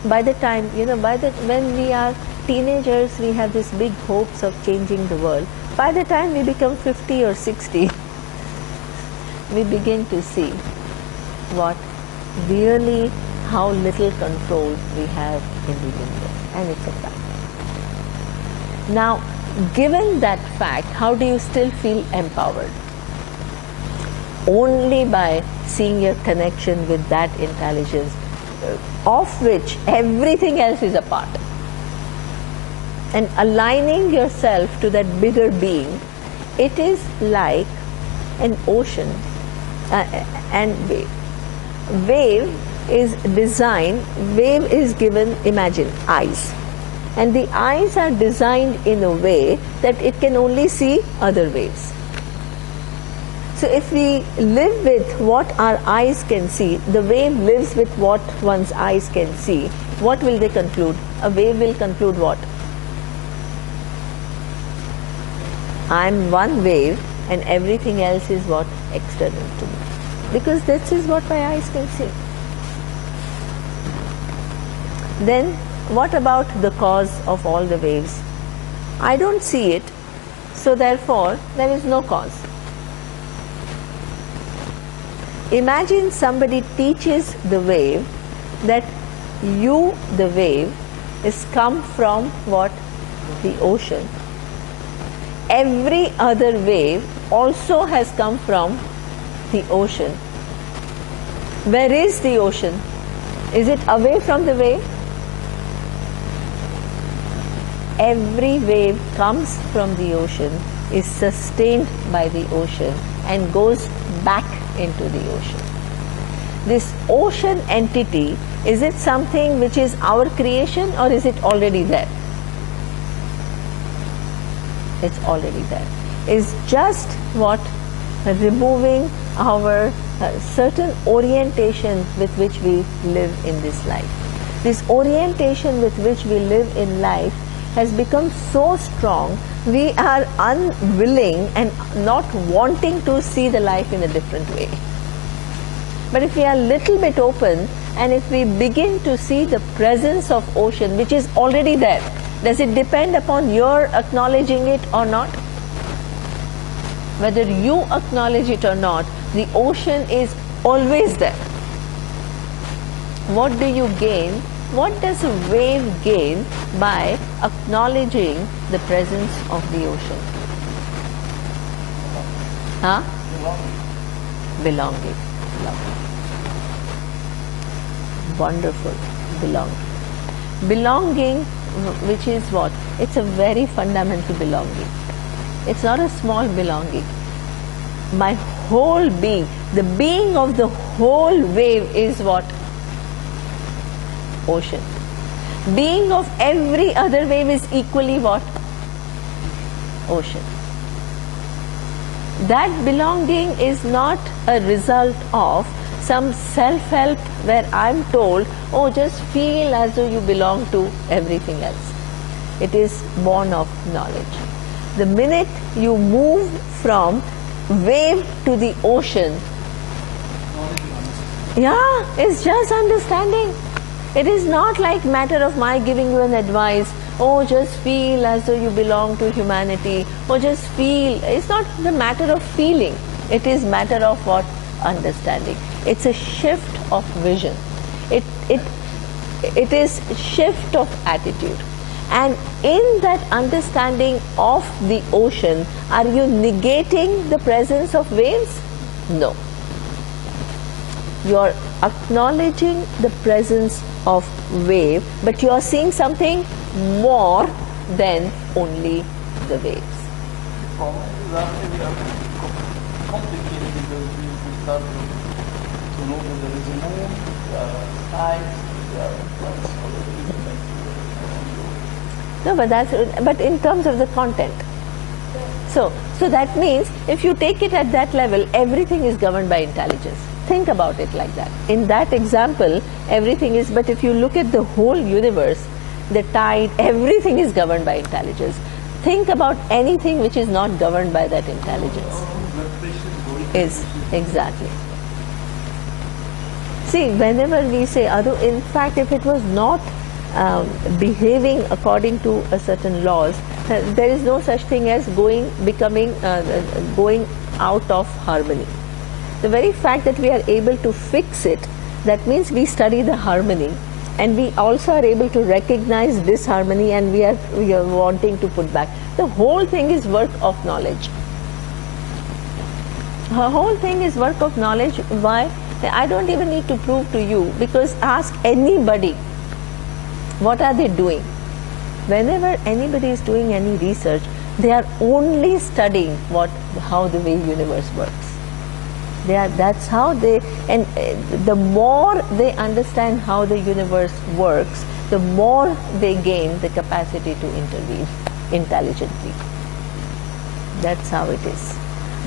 By the time, when we are teenagers, we have these big hopes of changing the world. By the time we become 50 or 60, we begin to see really how little control we have in the universe, and it's a fact. Now, given that fact, how do you still feel empowered? Only by seeing your connection with that intelligence, of which everything else is a part, and aligning yourself to that bigger being. It is like an ocean and wave. Wave is designed, wave is given, imagine, eyes. And the eyes are designed in a way that it can only see other waves. So if we live with what our eyes can see, the wave lives with what one's eyes can see, what will they conclude? A wave will conclude what? I'm one wave and everything else is external to me. Because this is what my eyes can see. Then what about the cause of all the waves? I don't see it, so therefore there is no cause. Imagine somebody teaches the wave that you, the wave, is come from what? The ocean. Every other wave also has come from the ocean. Where is the ocean? Is it away from the wave? Every wave comes from the ocean, is sustained by the ocean, and goes back into the ocean. This ocean entity, is it something which is our creation, or is it already there? It's already there. It's just what? Removing our certain orientation with which we live in this life. This orientation with which we live in life has become so strong, we are unwilling and not wanting to see the life in a different way. But if we are a little bit open, and if we begin to see the presence of ocean, which is already there, does it depend upon your acknowledging it or not? Whether you acknowledge it or not, the ocean is always there. What do you gain? What does a wave gain by acknowledging the presence of the ocean? Huh? Belonging. Lovely. Wonderful. Belonging. Belonging, which is what? It's a very fundamental belonging. It's not a small belonging. My whole being, the being of the whole wave is what? Ocean. Being of every other wave is equally what? Ocean. That belonging is not a result of some self-help where I'm told, oh, just feel as though you belong to everything else. It is born of knowledge. The minute you move from wave to the ocean, yeah, it's just understanding. It is not like matter of my giving you an advice, oh, just feel as though you belong to humanity, or just feel. It's not the matter of feeling. It is matter of what? Understanding. It's a shift of vision. It is shift of attitude. And in that understanding of the ocean, are you negating the presence of waves? No. You are acknowledging the presence of wave, but you are seeing something more than only the waves. For me, we are complicated because we start to know that there is a moon, there are tides, there are influence of the No, but in terms of the content. So that means if you take it at that level, everything is governed by intelligence. Think about it like that. In that example, everything is, but if you look at the whole universe, the tide, everything is governed by intelligence. Think about anything which is not governed by that intelligence. Is, exactly. See, whenever we say, in fact, if it was not behaving according to a certain laws, there is no such thing as going out of harmony. The very fact that we are able to fix it, that means we study the harmony, and we also are able to recognize disharmony, and we are wanting to put back. The whole thing is work of knowledge. The whole thing is work of knowledge. Why? I don't even need to prove to you, because ask anybody, what are they doing? Whenever anybody is doing any research, they are only studying how the way universe works. That's how they, and the more they understand how the universe works, the more they gain the capacity to intervene intelligently. That's how it is.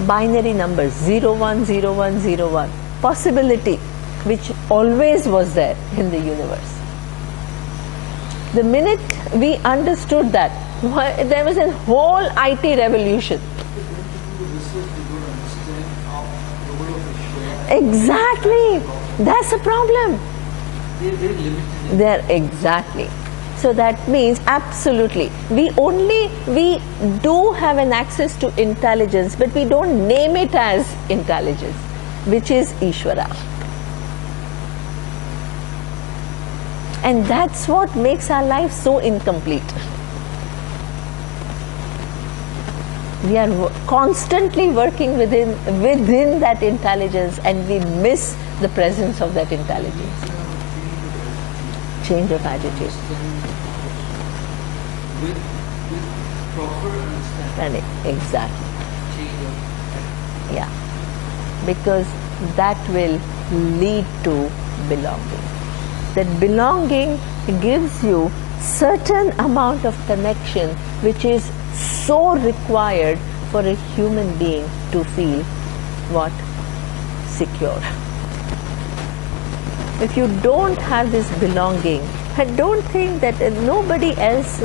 Binary numbers 0, 1, 0, 1, 0, 1. Possibility, which always was there in the universe. The minute we understood that, there was a whole IT revolution. Exactly. That's the problem. They're exactly. So that means absolutely. We do have an access to intelligence, but we don't name it as intelligence, which is Ishvara. And that's what makes our life so incomplete. We are constantly working within that intelligence, and we miss the presence of that intelligence. change of attitude. With proper understanding. Exactly. Change of attitude. Yeah. Because that will lead to belonging. That belonging gives you certain amount of connection which is so required for a human being to feel what? Secure. If you don't have this belonging, I don't think that nobody else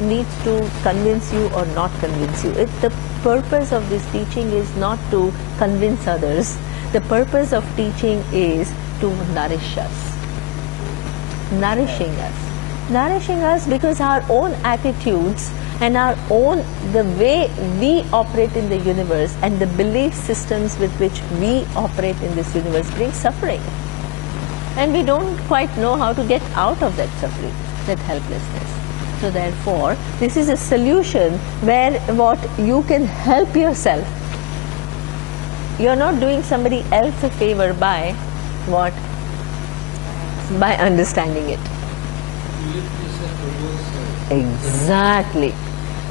needs to convince you or not convince you. The purpose of this teaching is not to convince others. The purpose of teaching is to nourish us. Nourishing us because our own attitudes and our own, the way we operate in the universe and the belief systems with which we operate in this universe bring suffering. And we don't quite know how to get out of that suffering, that helplessness. So therefore, this is a solution where what you can help yourself. You're not doing somebody else a favor by what? By understanding it. You lift yourself above self. Exactly.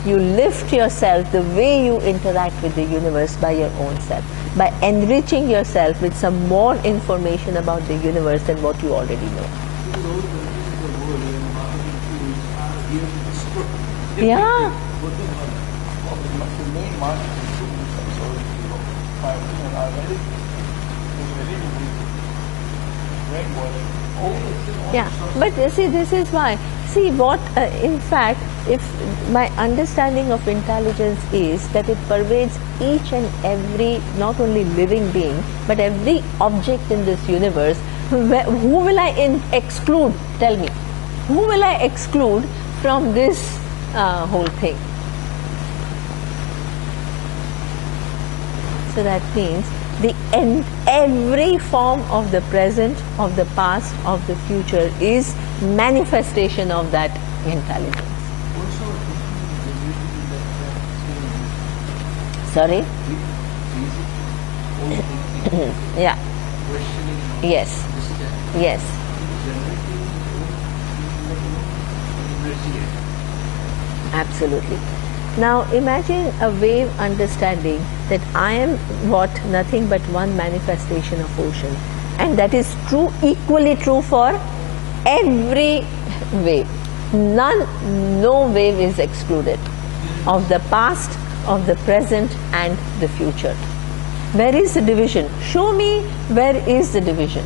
You lift yourself the way you interact with the universe by your own self, by enriching yourself with some more information about the universe than what you already know. Because all the countries in the world and marketing tools are here to destroy. Yeah. The main marketing tools and so my opinion are very brainwashing. Yeah, but see, this is why. See, what, in fact, if my understanding of intelligence is that it pervades each and every, not only living being, but every object in this universe, who will I exclude? Tell me. Who will I exclude from this whole thing? So that means every form of the present, of the past, of the future is manifestation of that intelligence. Also, Sorry? old thinking, Yeah. questioning, Yes. understanding, Yes. generating energy. Absolutely. Now imagine a wave understanding that I am what? Nothing but one manifestation of ocean. And that is true, equally true for every wave. No wave is excluded of the past, of the present and the future. Where is the division? Show me where is the division.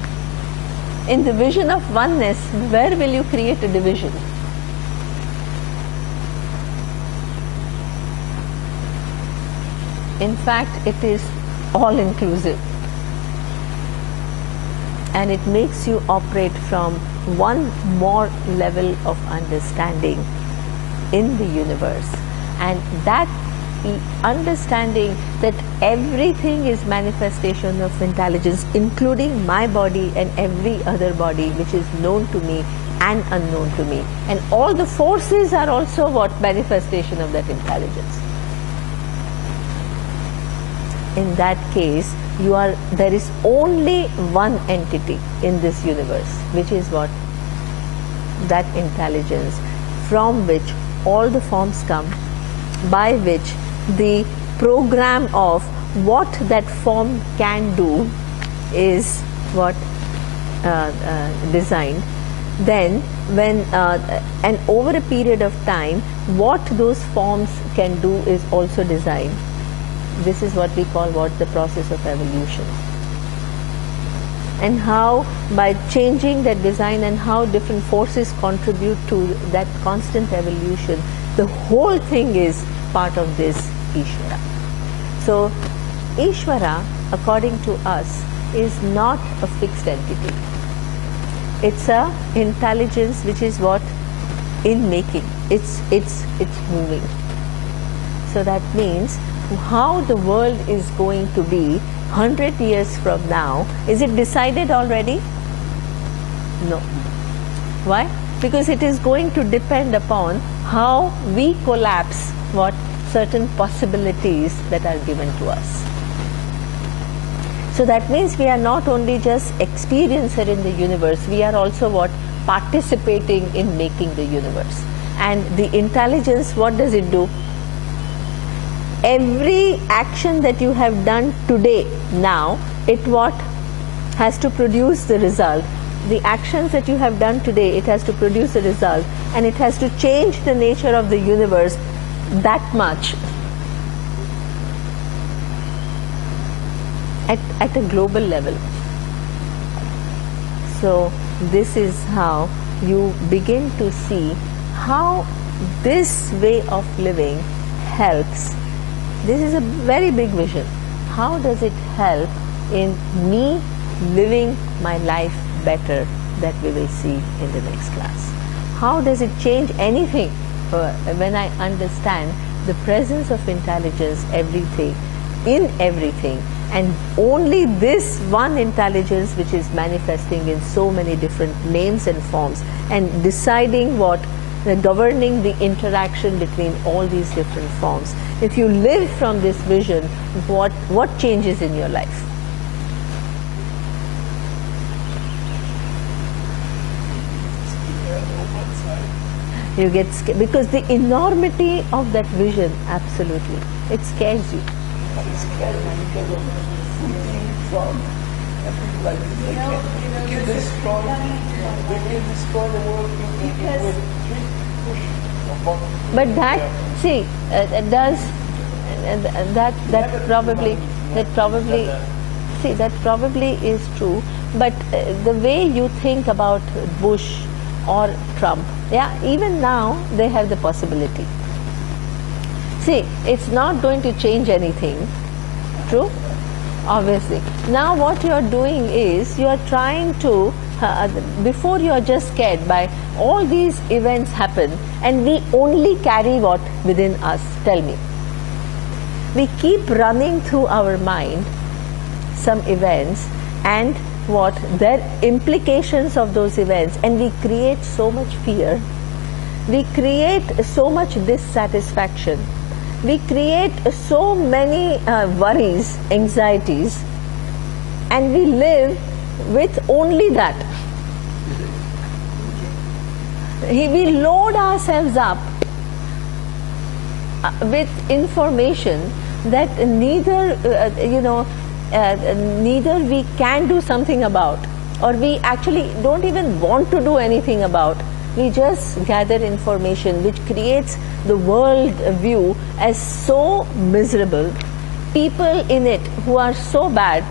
In the vision of oneness, where will you create a division? In fact, it is all inclusive. And it makes you operate from one more level of understanding in the universe. And that understanding that everything is manifestation of intelligence, including my body and every other body which is known to me and unknown to me. And all the forces are also what? Manifestation of that intelligence. In that case, there is only one entity in this universe, which is what? That intelligence, from which all the forms come, by which the program of what that form can do is what? Designed. Then when and over a period of time, what those forms can do is also designed. This is what we call the process of evolution. And how by changing that design and how different forces contribute to that constant evolution, the whole thing is part of this Ishvara. So Ishvara, according to us, is not a fixed entity. It's a intelligence which is what? In making. It's moving. So that means how the world is going to be 100 years from now, is it decided already? No. Why? Because it is going to depend upon how we collapse what? Certain possibilities that are given to us. So that means we are not only just experiencer in the universe, we are also what? Participating in making the universe. And the intelligence, what does it do? Every action that you have done today, now, it what? Has to produce the result. The actions that you have done today, it has to produce a result, and it has to change the nature of the universe that much at a global level. So this is how you begin to see how this way of living helps. This is a very big vision. How does it help in me living my life better, that we will see in the next class? How does it change anything when I understand the presence of intelligence in everything, and only this one intelligence which is manifesting in so many different names and forms, and deciding what, governing the interaction between all these different forms. If you live from this vision, what changes in your life? You get scared because the enormity of that vision, absolutely, it scares you. It's scary because of shooting from everything like this. They can destroy the world with push. But that, see, that probably is true. But the way you think about Bush or Trump, yeah, even now they have the possibility. See, it's not going to change anything, true? Obviously. Now what you are doing is, you are trying to, before you are just scared by all these events happen, and we only carry what within us, tell me. We keep running through our mind some events and what their implications of those events, and we create so much fear, we create so much dissatisfaction, we create so many worries, anxieties, and we live with only that. We load ourselves up with information that neither we can do something about, or we actually don't even want to do anything about. We just gather information which creates the world view as so miserable, people in it who are so bad,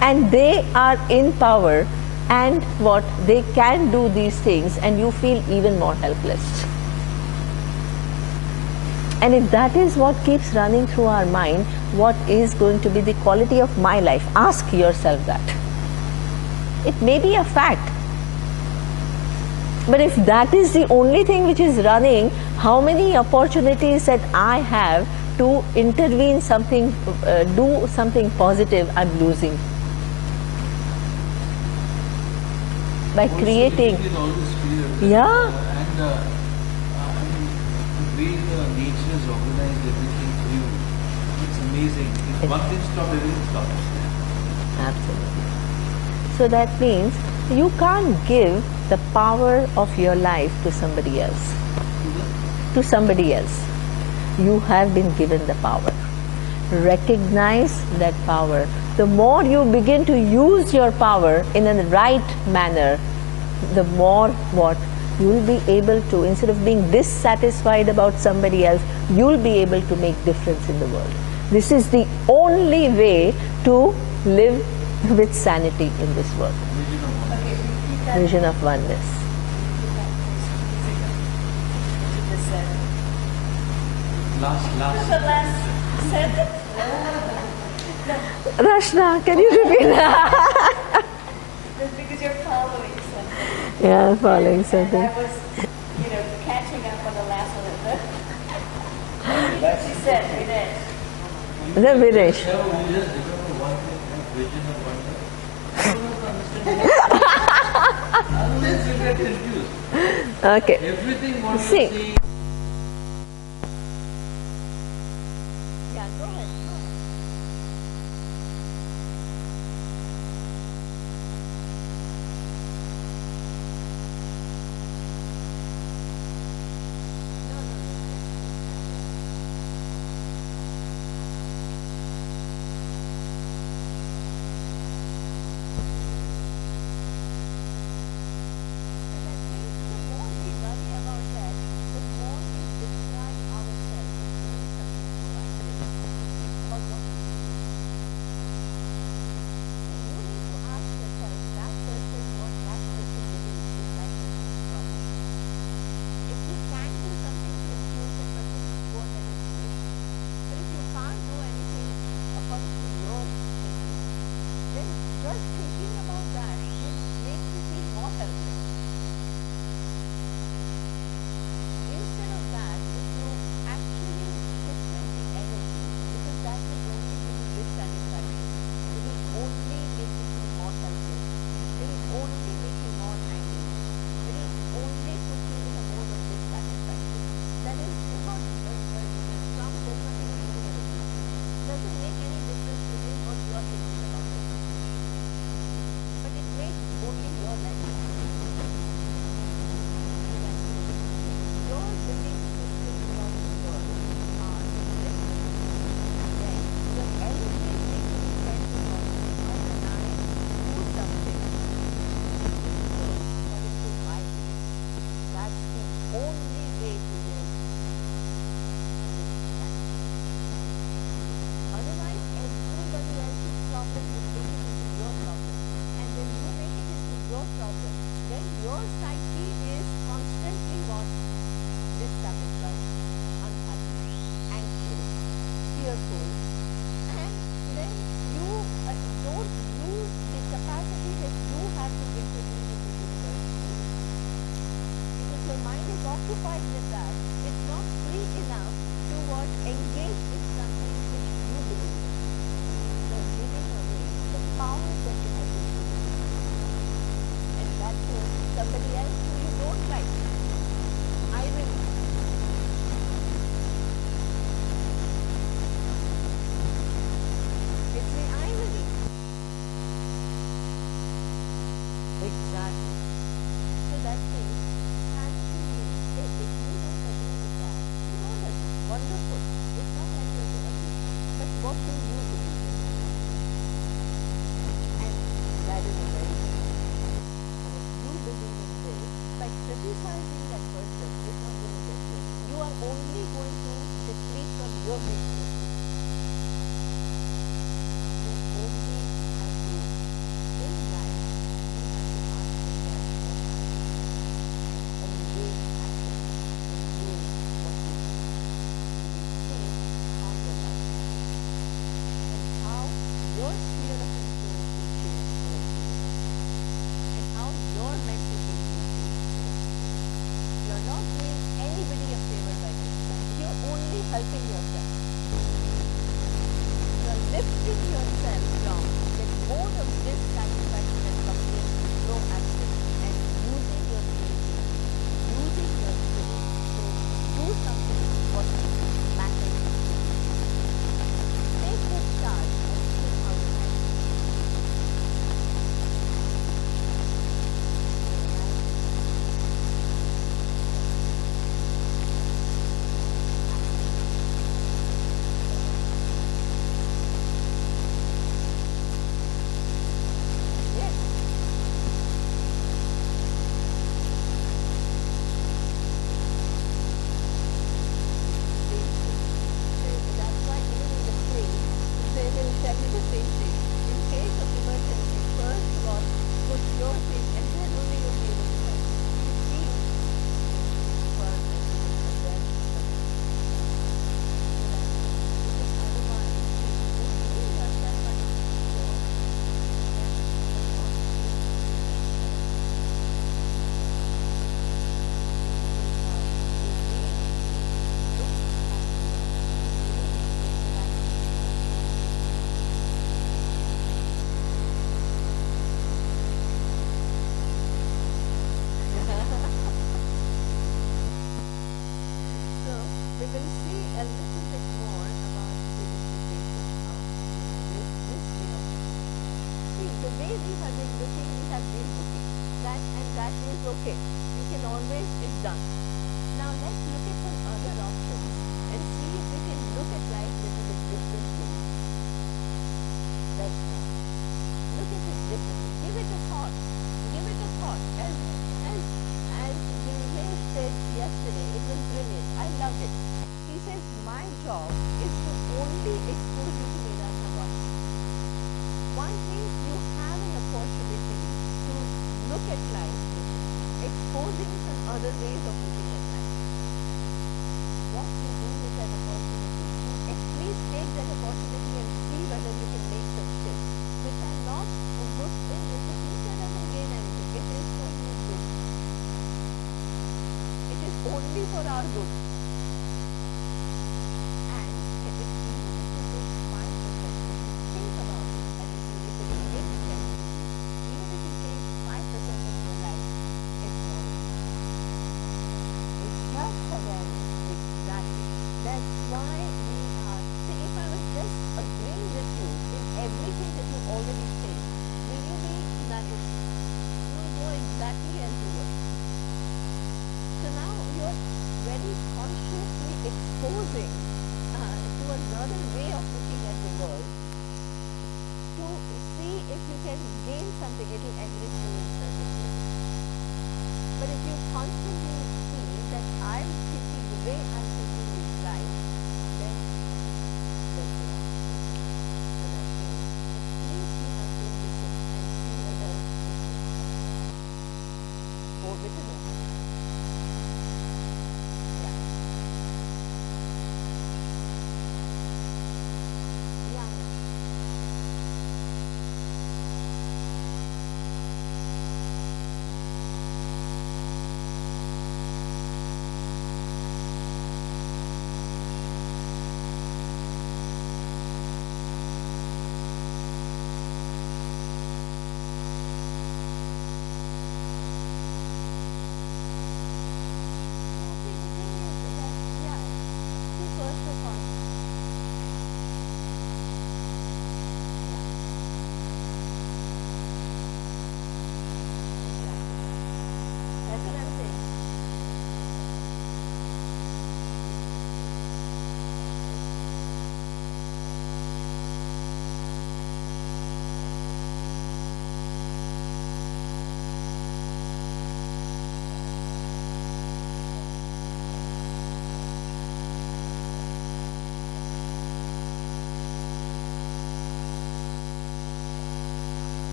and they are in power, and what they can do these things, and you feel even more helpless. And if that is what keeps running through our mind, what is going to be the quality of my life? Ask yourself that. It may be a fact, but if that is the only thing which is running, how many opportunities that I have to intervene something, do something positive, I'm losing. By creating. Yeah. And I mean, the way the nature has organized everything for you, it's amazing. If one thing stops, everything stops. Absolutely. So that means you can't give the power of your life to somebody else. To somebody else. You have been given the power. Recognize that power. The more you begin to use your power in a right manner, the more what you'll be able to, instead of being dissatisfied about somebody else, you'll be able to make difference in the world. This is the only way to live with sanity in this world. Vision of oneness. Last. Rashna, can you repeat that? Because you're following something. Yeah, following something. And I was, catching up on the last one. She said, Vinesh. The Vinesh. No, we just remember one thing, vision of oneness. Unless you get confused. Okay. Everything what See. you see. Yeah, go ahead. problem. When your psyche is constantly what? Dissatisfied, unhappy, anxious, fearful, and when you don't use the capacity that you have to intervene in the universe, because your mind is occupied with that, it's not free enough to what? Engage in something which you believe in. You're giving away the power that you have been given. And that too, somebody else who you don't like. Irony. It's the irony. Exactly. So that means sanity means if you don't agree with that, you don't agree. Wonderful. It's not like you have to agree. But what do you believe in? And that is a very and if you believe in this, by criticizing that person is not going to get you. You are only going to deplete from your weakness. You only have to, in life, you have to ask yourself and engage action, engage what you do. You think how your life is and how your sphere of influence will change for everyone and how your message will be changed. You're not doing anybody a favor by this. You're only helping yourself. You're lifting yourself from that mode of dissatisfaction and complaint to proactive and using your creativity, using your spirit to do something what matters to you. Take the charge and see how you act. Yes. So that's why even in the play, they will tell you the same thing. In case of emergency, first what put your thing and then only you'll be able to help. You see, first and then because otherwise, if you bring yourself under control, so we will see a little bit more about the implication of this way of see the way we have been looking that and that is okay. You can always it's done. Now let's look at some other options and see if we can look at life a little bit differently. Let's look at it differently. Give it a thought. Give it a thought. As Dinesh said yesterday, it was brilliant. I loved it. He says, my job is to only expose you to Vedanta once. One means you have an opportunity to look at life, exposing some other ways of looking at life. What you do with that opportunity, at least take that opportunity and see whether you can make some shifts, which are not a good thing. If the future doesn't gain anything, it is for your good. It is only for our good. And if it, even if you take 5%, if you think about it, and if it makes sense, even if you take 5% of your life, it's not. It's just awareness. Exactly. That's why